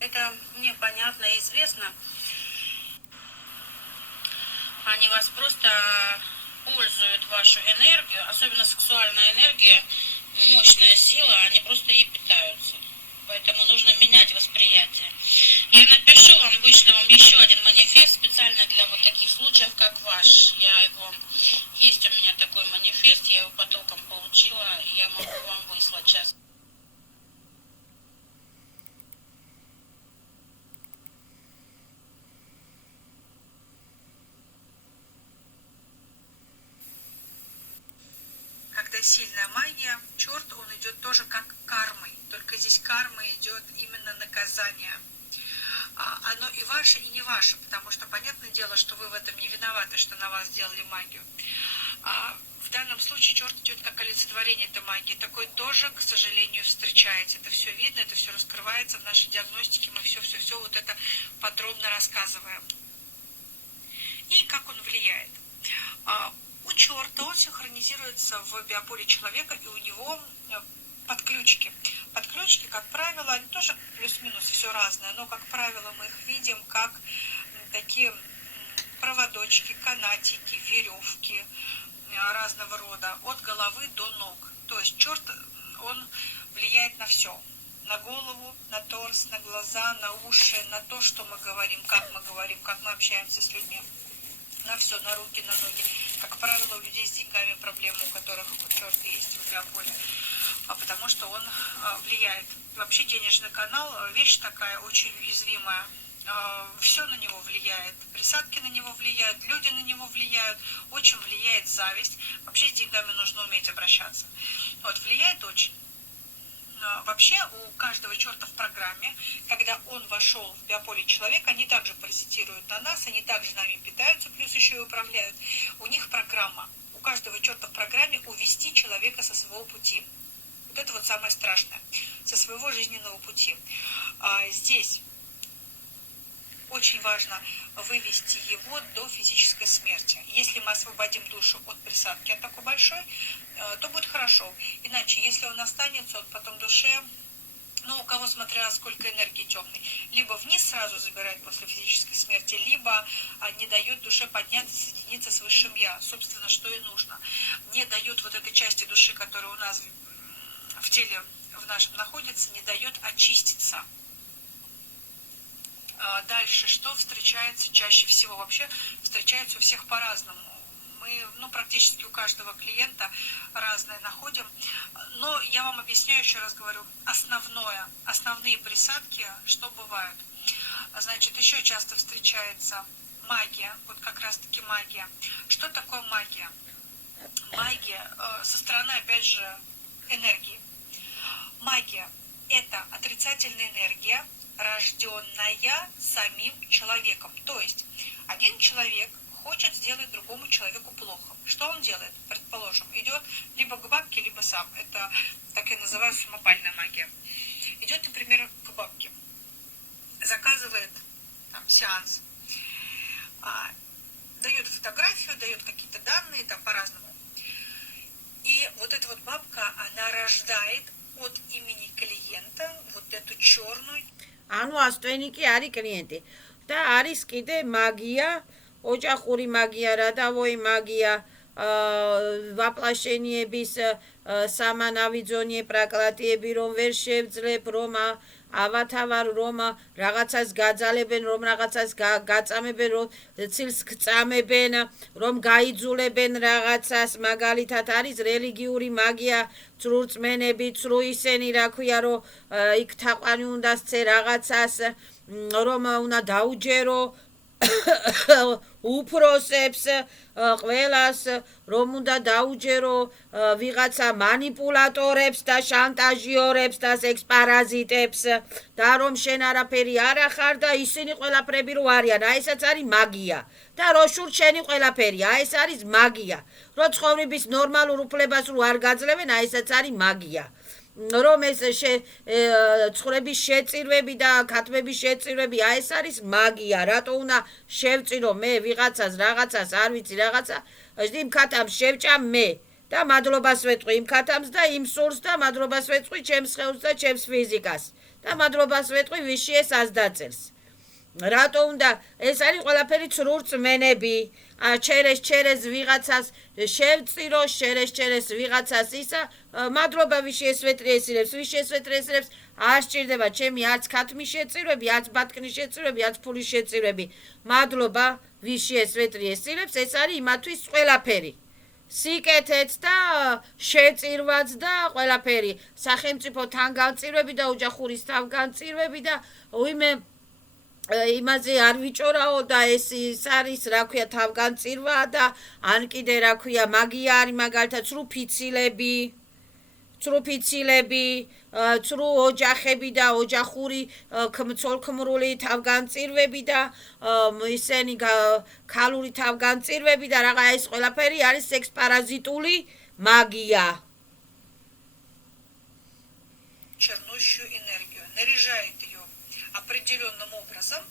Это мне понятно и известно. Они вас просто пользуют вашу энергию, особенно сексуальная энергия, мощная сила, они просто ей питаются. Поэтому нужно менять восприятие. Я напишу вам, вышлю вам еще один манифест специально для вот таких случаев, как ваш. Есть у меня такой манифест, я его потоком получила, и я могу вам выслать сейчас. Когда сильная магия, черт, он идет тоже как кармой, только здесь карма идет именно наказание. Оно и ваше, и не ваше, потому что понятное дело, что вы в этом не виноваты, что на вас сделали магию. В данном случае черт идет как олицетворение этой магии. Такое тоже, к сожалению, встречается. Это все видно, это все раскрывается в нашей диагностике, мы все вот это подробно рассказываем. И как он влияет. У черта он синхронизируется в биополе человека, и у него подключки. Подключки, как правило, они тоже плюс-минус все разное, но, как правило, мы их видим как такие проводочки, канатики, веревки разного рода, от головы до ног. То есть черт, он влияет на все. На голову, на торс, на глаза, на уши, на то, что мы говорим, как мы общаемся с людьми. На все, на руки, на ноги. Как правило, у людей с деньгами проблемы, у которых черт есть в биополе, потому что он влияет. Вообще денежный канал вещь такая очень уязвимая. Все на него влияет. Присадки на него влияют, люди на него влияют. Очень влияет зависть. Вообще с деньгами нужно уметь обращаться. Вот, влияет очень. Вообще у каждого черта в программе, когда он вошел в биополе человека, они также паразитируют на нас, они также нами питаются, плюс еще и управляют. У них программа, у каждого черта в программе увести человека со своего пути. Вот это вот самое страшное, со своего жизненного пути. Здесь очень важно вывести его до физической смерти. Если мы освободим душу от присадки, от такой большой, то будет хорошо. Иначе, если он останется, он потом душе, ну, у кого смотря сколько энергии темной, либо вниз сразу забирает после физической смерти, либо не дает душе подняться, соединиться с высшим Я, собственно, что и нужно. Не дает вот этой части души, которая у нас в теле в нашем находится, не дает очиститься. Дальше, что встречается чаще всего? Вообще встречается у всех по-разному. Мы, практически у каждого клиента разное находим. Но я вам объясняю, еще раз говорю, основные присадки, что бывают. Значит, еще часто встречается магия, вот как раз-таки магия. Что такое магия? Магия со стороны, опять же, энергии. Магия – это отрицательная энергия, рожденная самим человеком. То есть один человек хочет сделать другому человеку плохо. Что он делает? Предположим, идет либо к бабке, либо сам. Это так и называют самопальная магия. Идет, например, к бабке, заказывает там сеанс, дает фотографию, дает какие-то данные, там по-разному. И вот эта вот бабка, она рождает от имени клиента вот эту черную. ანუ ასტვენი კი არის კლიენტი და არის კიდე მაგია ოჯახური მაგია, რადავოი მაგია, ვაპლაშენიების სამანავიძონიე პრაკლატიები, რომ ვერ შევძლებ, რომ ავათავარ, რომ რაღაცას გაძალებენ, რომ რაღაცას გაწამებენ, რომ ცილს გწამებენ, რომ გაიძულებენ რაღაცას, მაგალითად არის რელიგიური მაგია, ცრურწმენები, ცრუ ისენი, რა ქვია, რომ იქ თაყვანი უნდა სცე რაღაცას, რომ უნდა დაუჯერო უფროსებს, ყველას, რომ უნდა დაუჯერო ვიღაცა манипуляტორებს და შანტაჟიორებს და სექს პარაზიტებს და რომ შენ არაფერი არ ახარ და ისინი ყველაფრები რო არიან, აი ესაც არის მაგია. და რო შურ შენი ყველაფერია, აი ეს არის მაგია. რო ცხოვრების ნორმალურ უფლებას რო არ გაძლევენ, აი ესაც არის მაგია. რომ ეს ცხოვრების შეწირვები და ქათმების შეწირვები, აი ეს არის მაგია. რატო უნდა შევწირო მე ვიღაცას რაღაცას, არ ვიცი რაღაცა, იმ ქათამს შევჭამ მე და მადლობას ვეტყვი იმ ქათამს და იმ სურს და მადლობას ვეტყვი ჩემს ხელს და ჩემს ფიზიკას და მადლობას ვეტყვი ვიში ეს ასდაწელს. რატო უნდა ეს არის ყველაფერი ცრურწმენები. ჩერეს ვიღაცას შევწირო, შერეს ვიღაცას ისა, მადლობა ვიში ეს ვეტრიესირებს, ვიში ეს ვეტრიესირებს, არ სჭირდება ჩემი არც ქათმის შეწირვები, არც ბატკნის შეწირვები, არც ფულის შეწირვები. მადლობა ვიში ეს ვეტრიესირებს, ეს არის იმათვის ყველაფერი. სიკეთეც და შეწირვაც და ყველაფერი. სახელმწიფო თანგანწირვები და ოჯახურის თავგანწირვები და ვიმე იმაზე არ ვიჭორაო და ეს არის რა ქვია თავგანწირვა და ან კიდე რა ქვია მაგია არის მაგალითად ცრუფიცილები, ცრუ ოჯახები და ოჯახური ცოლქმრული თავგანწირვები და ისენი ქალური თავგანწირვები და რაღა ეს ყველაფერი არის სექს პარაზიტული მაგია. чернущую энергию, наряжает ее определенным образом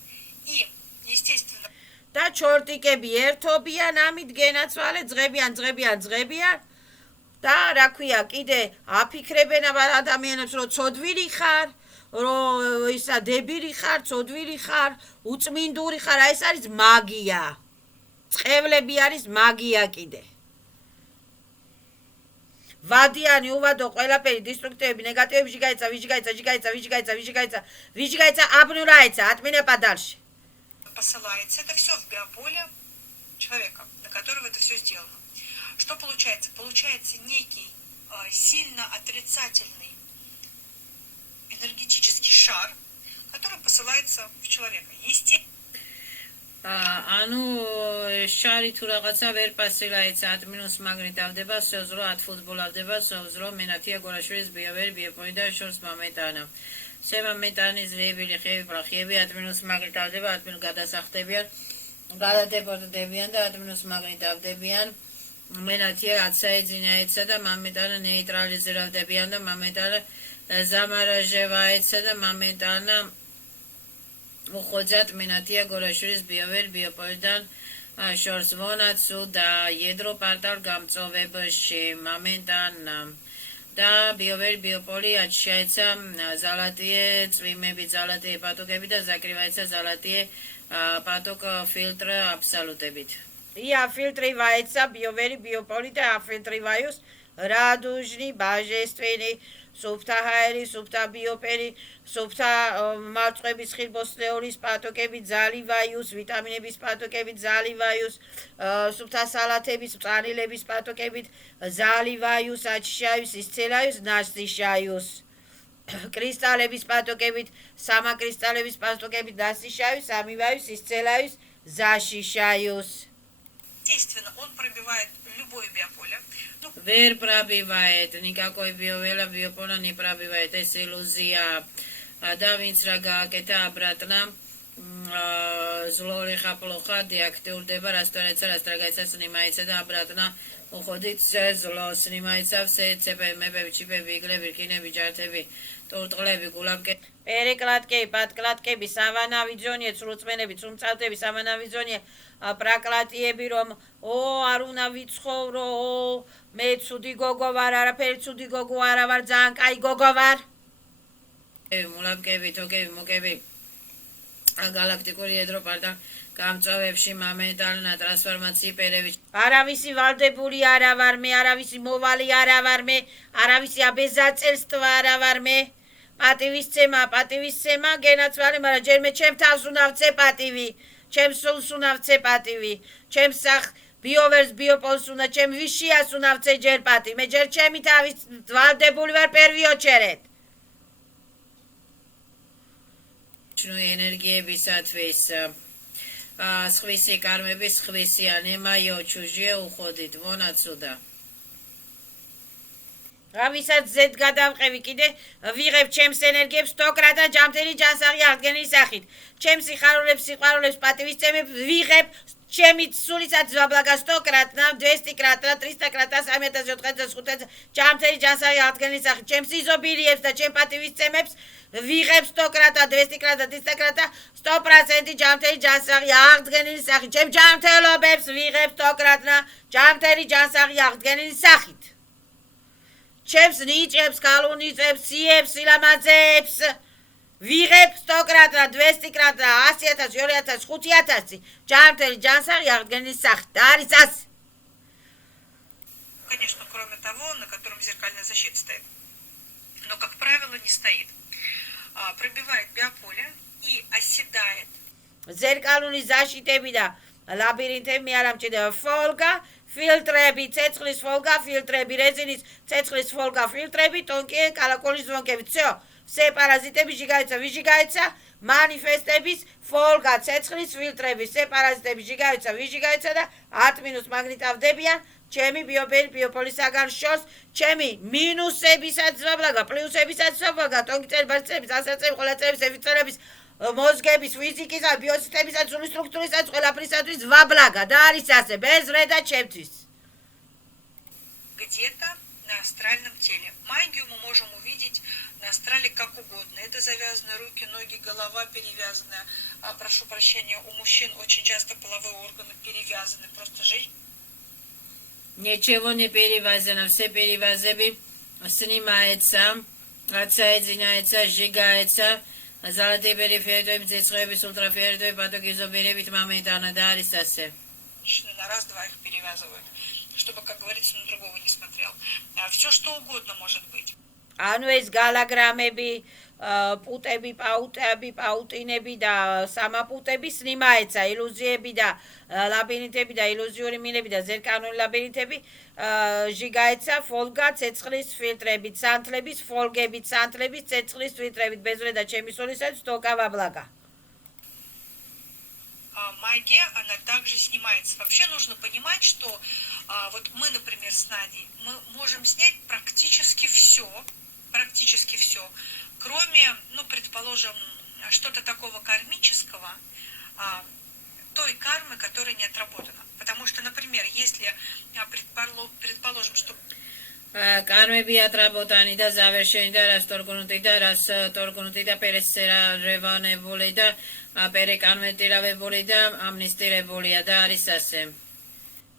и, естественно, და ჩორტიკები ერთობიან, ამით გენაცვალე ძღებიან და რა ქვია, კიდე აფიქრებენ ადამიანებს, რომ ცოდვირი ხარ, რომ ისა დებირი ხარ, ცოდვირი ხარ, უწმინდური ხარ, აი ეს არის მაგია. წყევლები არის მაგია კიდე. ვადიანი, უვადო, ყველაფერი, დისტრუქტივები, ნეგატივები, ვიჟიგაიცა, აბნურაიცა, ატმინე падальше. посылается это все в биополе человека, на которого это все сделано. Что получается? Получается некий сильно отрицательный энергетический шар, который посылается в человека. Естественно. ანუ შარი თუ რაღაცა ვერ პასილაიცა ატმინოს მაგნიტავდება, სოზრო ათ ფუტბოლავდება, სოზრო მენათია გორაშვილის ბიავერი ბიოპოიდა შორს მომეტანა. სემა მეტანის რევილი ხევი პრახიები ატმინოს მაგნიტავდება, ატმინო გადასახდებიან, გადადებორტდებიან და ატმინოს მაგნიტავდებიან. მენათია აცაეძინაეცა და მამეტანა ნეიტრალიზირებდებიან და მამეტანა ზამარაჟევაეცა და მამეტანა უხოძათ მენათია გორაშვილის ბიავერი ბიოპოიდან შორს ვონაცუ და ედრო პარტალ გამწოვებაში მამენტანა და ბიოვერი ბიოპოლი აჩაეცა ზალატიე წვიმები, ზალატიე პატოკები და ზაკრივაეცა ზალატიე პატოკ ფილტრ აბსოლუტებით. ია ფილტრივაეცა ბიოვერი ბიოპოლი და აფილტრივაიუს რადუჟნი ბაჟესტვინი სუფთა ჰაერი, სუფთა ბიოპერი, სუფთა მარწყების ხილბოსტეოლის პატოკები, ძალივაიუს, ვიტამინების პატოკები, ძალივაიუს, სუფთა სალათების, მწარილების პატოკებით, ძალივაიუს, აჩშაიუს, ისცელაიუს, ნასიშაიუს. კრისტალების პატოკებით, სამაკრისტალების პატოკებით, ნასიშაიუს, ამივაიუს, ისცელაიუს, ზაშიშაიუს. Естественно, он пробивает любое биополе. ვერ პრაბივაეთ, ნიკაკოი ბიოველა ბიოპოლა ნი პრაბივაეთ, ეს ილუზია და ვინც რა გააკეთა აბრატნა ზლორი ხაპლოხა დეაქტიურდება რასტონეცა რასტრაგაიცა სნიმაიცა და აბრატნა უხოდით ზლოს სნიმაიცავს ეცებები ჩიპები იგლები რკინები ჯართები ტურტყლები გულაბკები პერიკლატკები პატკლატკები სამანავიძონიე ცრუწმენები ცრუმწავდები სამანავიძონიე პრაკლატიები რომ არ უნდა ვიცხოვრო მე ცუდი გოგო ვარ არაფერი ცუდი გოგო არა ვარ ძალიან კაი გოგო ვარ მულაბკები თოკები მოკები გალაქტიკური ედროპარდა გამწვავებში მომენტალნა ტრანსფორმაციები არავისი ვალდებული არა ვარ მე, არავისი მოვალი არა ვარ მე, არავისი აბეზაწელსტვა არა ვარ მე. პატივისცემა, გენაცვალე, მაგრამ ჯერ მე ჩემ თავს უნდა ვცე პატივი, ჩემ სულს უნდა ვცე პატივი, ჩემ სახ ბიოვერს ბიოპოლს უნდა, ჩემ ვიშიას უნდა ვცე ჯერ პატივი, მე ჯერ ჩემი თავის ვალდებული ვარ პერვი ოჩერეთ. ჩნუ ენერგიებისათვის სხვისი კარმების სხვისი ანემაიო ჩუჟიე უხოდით ვონაცუდა რავისაც ზედ გადავყევი კიდე ვიღებ ჩემს ენერგიებს სტოკრათა ჯამთელი ჯანსაღი აღდგენილი სახით. ჩემს სიხარულებს, სიყვარულებს, პატივისცემებს ვიღებ ჩემი სულიცაც ზაბლაგა სტოკრატნა, 200 კრატნა, 300 კრატნა, 3400 ჯამთელი ჯანსაღი აღდგენილი სახით. ჩემს იზობილიებს და ჩემ პატივისცემებს ვიღებ სტოკრატა, 200 კრატნა, 300 კრატნა, 100% ჯამთელი ჯანსაღი აღდგენილი სახით. ჩემ ჯამთელობებს ვიღებ სტოკრატნა, ჯამთელი ჯანსაღი აღდგენილი სახით. ჩემს ნიჭებს, კალუნიცებს, სიებს, სილამაზეებს ვიღებ 100 კრატნა, 200 კრატნა, 100.000, 2.000, 5.000 ჯამთელი ჯანსაღი აღდგენილი სახით. და არის ასე. Конечно, кроме того, на котором зеркальная защита стоит. Но, как правило, не стоит. Пробивает биополе и оседает. ზერკალული ზაშიტები და ლაბირინთები მე არ ამჭირდება. ფოლგა, ფილტრები, ცეცხლის ფოლგა, ფილტრები, რეზინის ცეცხლის ფოლგა, ფილტრები, ტონკი, კალაკოლის ზვონკები. всё. все паразитები ჟიგაიცა, ვიჟიგაიცა, манифестების ფოლგა, ცეცხლის ფილტრები, все паразитები ჟიგაიცა, ვიჟიგაიცა და 10- მაგნიტავდებიან ჩემი ბიოპოლისაგან შორს, ჩემი მინუსებისაც ვაბლაგა, პლუსებისაც ვაბლაგა, ტონკიწების, ბაზიწების, ასაწების, ყოლაწების, ეფიწერების, მოზგების, ფიზიკის, ბიოსისტემისა, სულის სტრუქტურისას, ყველაფრისათვის ვაბლაგა და არის ასე, без вреда ჩემთვის. Где-то на астральном теле. Магию мы можем увидеть на астрале как угодно. Это завязаны руки, ноги, голова перевязанная. Прошу прощения, у мужчин очень часто половые органы перевязаны. Просто жизнь. Ничего не перевязано, все перевязаны, снимается, отсоединяется, сжигается. Золотые периферии, цецкоебис, ультрафиолетовые потоки изобилия, моментально, да, არის ასე. На раз-два их перевязывают, чтобы, как говорится, на другого не смотрел. Все, что угодно может быть. ანუ ეს გალაგრამები, პუტები, პაუტინები და სამაპუტები სნიმაეცა, ილუზიები და ლაბირინთები და ილუზიური მინები და ზერკალული ლაბირინთები ჟიგაეცა, ფოლგა, ცეცხლის ფილტრები, სანთლების, ფოლგები, სანთლების, ცეცხლის ფილტრებით, ბეზრე და ჩემი სულისათვის ტოკა ვაბლაგა. Магия, она также снимается. Вообще нужно понимать, что вот мы, например, с Надей, мы можем снять практически все, кроме, ну, предположим, что-то такого кармического, той кармы, которая не отработана. Потому что, например, если, предположим, что... Кармები ატრაბოტანი და ზავერშენი და რას თორგუნუტი და რას თორგუნუტი და პერესერა რევანებული და პერეკანვეტირავებული და ამნისტირებულია და არის ასე.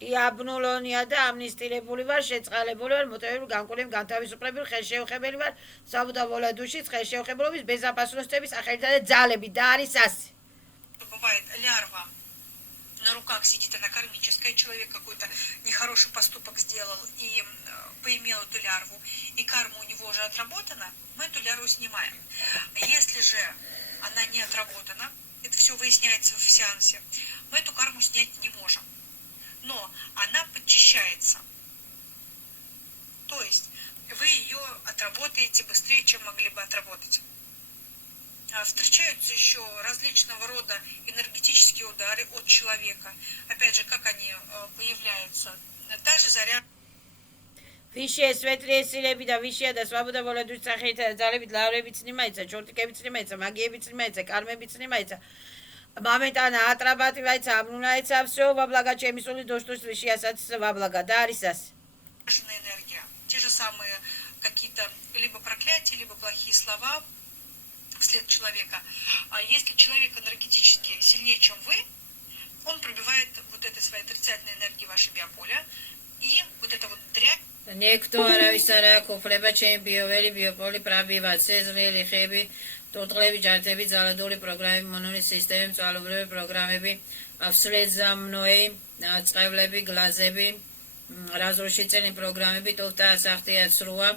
იაბნულონია და ამნისტირებული ვარ, შეწყალებული ვარ, მოტივირებული, განკურნებული, განთავისუფლებული, ხელშეუხებელი ვარ, საბუდავოლა დუშის, ხელშეუხებლობის, безопасностების, სახელითა და ძალები და არის ასე. Бывает лярва. На руках сидит она кармическая, человек какой-то нехороший поступок сделал и поимел эту лярву, и карма у него уже отработана, мы эту лярву снимаем. Если же она не отработана, это все выясняется в сеансе, мы эту карму снять не можем. Но она подчищается. То есть вы ее отработаете быстрее, чем могли бы отработать. Встречаются еще различного рода энергетические удары от человека. Опять же, как они появляются. Та же зарядка. ვიშე სვეტლიესილები და ვიშია და სვაბუდავოლადვის სახელითა და ძალებით ლავრებიც ნიმაიცა, ჩორტიკებიც ნიმაიცა, მაგიებიც ნიმაიცა, კარმებიც ნიმაიცა. Моментально отрабатывается, обнуляется все, ваблага ჩემი სული დოშტოს ვიშიასაც ვაблага და არის ასე. Энергия. Те же самые какие-то либо проклятия, либо плохие слова вслед человека. А если человек энергетически сильнее, чем вы, он пробивает вот этой своей отрицательной энергии ваше биополе, и вот эта вот дрянь. ნექტო არავის არ აქვს უფლება ჩემი ბიოვერი ბიოპოლი პრაბივად სეზრელი ხები ტურტყლები ჯართები ძალადური პროგრამები მონური სისტემები მწვალობრივი პროგრამები ვслед за мной წყევლები გლაზები разруши წენი პროგრამები ტოფტა ასახტია ცრუა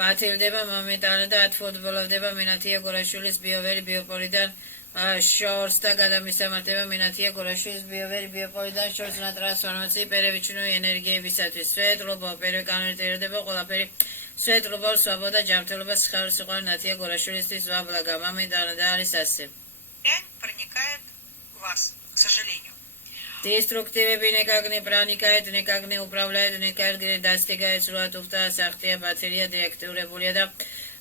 პათილდება მომენტალურად და ათფუტბოლოვდება მენათია გორაშვილის ბიოვერი ბიოპოლიდან შორს და გადამისამართება მენათია გორაშვილის ბიოვერი ბიოპოლიდან შორს და ტრანსფორმაცია პერევიჩნოი ენერგიებისათვის სვეტლობა პერეკანვერტირდება ყველაფერი სვეტლობა სვაბოდა ჯანმრთელობა სიხარულის სიყვარული ნათია გორაშვილისთვის ვაბლაგა მომენტალურად არის ასე проникает в вас, к сожалению. Деструктивები ნეკაგნე პრანიკაეთ ნეკაგნე უправляет ნეკაგნე დასტიგაეთ სრულად უფთა სახთია ბათერია დეაქტიურებულია და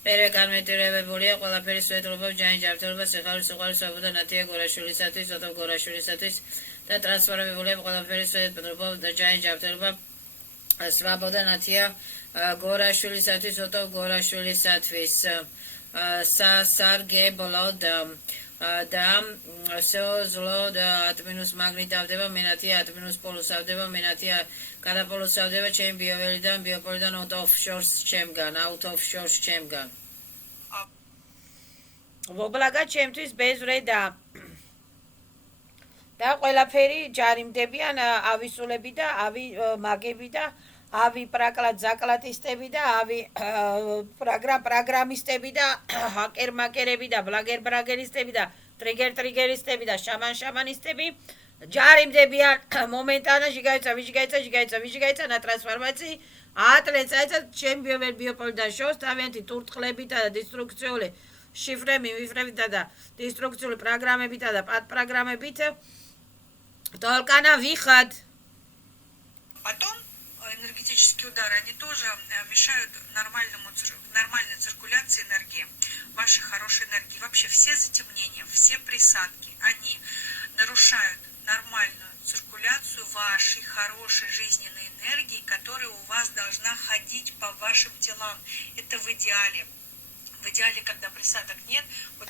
პერეკანვერტირებულია ყველაფერი სვეტლობა ჯანი ჯანმრთელობა სიხარულის სიყვარული სვაბოდა ნათია გორაშვილისათვის ოტო გორაშვილისათვის და ტრანსფორმირებულია ყველაფერი სვეტლობა და ჯანი ჯანმრთელობა სვაბოდა ნათია გორაშვილისათვის ოტო გორაშვილისათვის სასარგებლოდ და все зло და ატმინუს მაგნიტავდება მენათია ატმინუს პოლუსავდება მენათია გადაპოლუსავდება ჩემი ბიოველიდან ბიოპოლიდან out of shores ჩემგან ვობლაგა ჩემთვის ბეზრე და ყველაფერი ჯარიმდებიან ავისულები და ავი მაგები და ავი პრაკლად ზაკლატისტები და ავი პროგრამისტები და ჰაკერ მაკერები და ბლაგერ ბრაგერისტები და ტრიგერისტები და შამანისტები ჯარიმდებიან მომენტანა ჟიგაიცა на ტრანსფორმაცია ატლეცა ჩემ ბიოპოლიდან შორს თავიანთი ტურტყლებით და დისტრუქციული შიფრებით და დისტრუქციული პროგრამებით და პატპროგრამებით толкана выход. Потом энергетические удары, они тоже мешают нормальной циркуляции энергии, вашей хорошей энергии. Вообще все затемнения, все присадки, они нарушают нормальную циркуляцию вашей хорошей жизненной энергии, которая у вас должна ходить по вашим телам. Это в идеале. В идеале, когда присадок нет, вот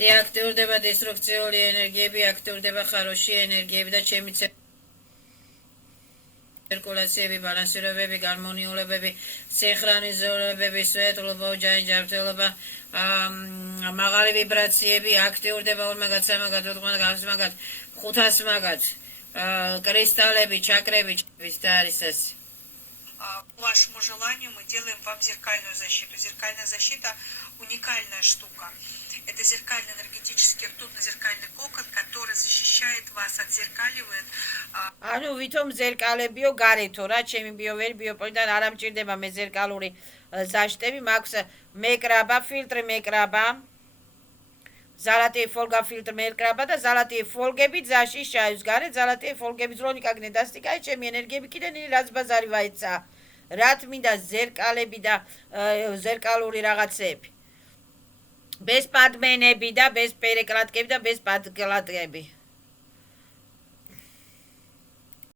დეაქტიურდება დესტრუქციული ენერგიები, აქტიურდება ხაროში ენერგიები და ჩემი циркуляციები, ბალანსირებები, გარმონიულებები, სინქრონიზირებები, სვეტლობა, ჯანი ჯანმრთელობა, მაღალი ვიბრაციები, აქტიურდება 2 მაგათ, 3 მაგათ, 4 მაგათ, 5 მაგათ, 500 მაგათ, кристаллები, чакраები და არის ეს. По вашему желанию мы делаем вам зеркальную защиту. Зеркальная защита уникальная штука. Это зеркальный энергетический ртутно-зеркальный кокон, который защищает вас, отзеркаливает. ანუ ვითომ ზერკალებიო გარეთო რა ჩემი ბიოვერი ბიოპოლიდან არ ამჭირდება მე ზერკალური ზაშტები მაქვს მეკრაბა ფილტრი მეკრაბა ზალატი ფოლგა ფილტრი მეკრაბა და ზალატი ფოლგები ზაში შაის გარეთ ზალატი ფოლგები ზრონიკაგნე დასტიკაი ჩემი ენერგიები კიდე რაც ბაზარი ვაიცა რათ მინდა ზერკალები და ზერკალური რაღაცები без падменები და без перекладკები და без падკладკები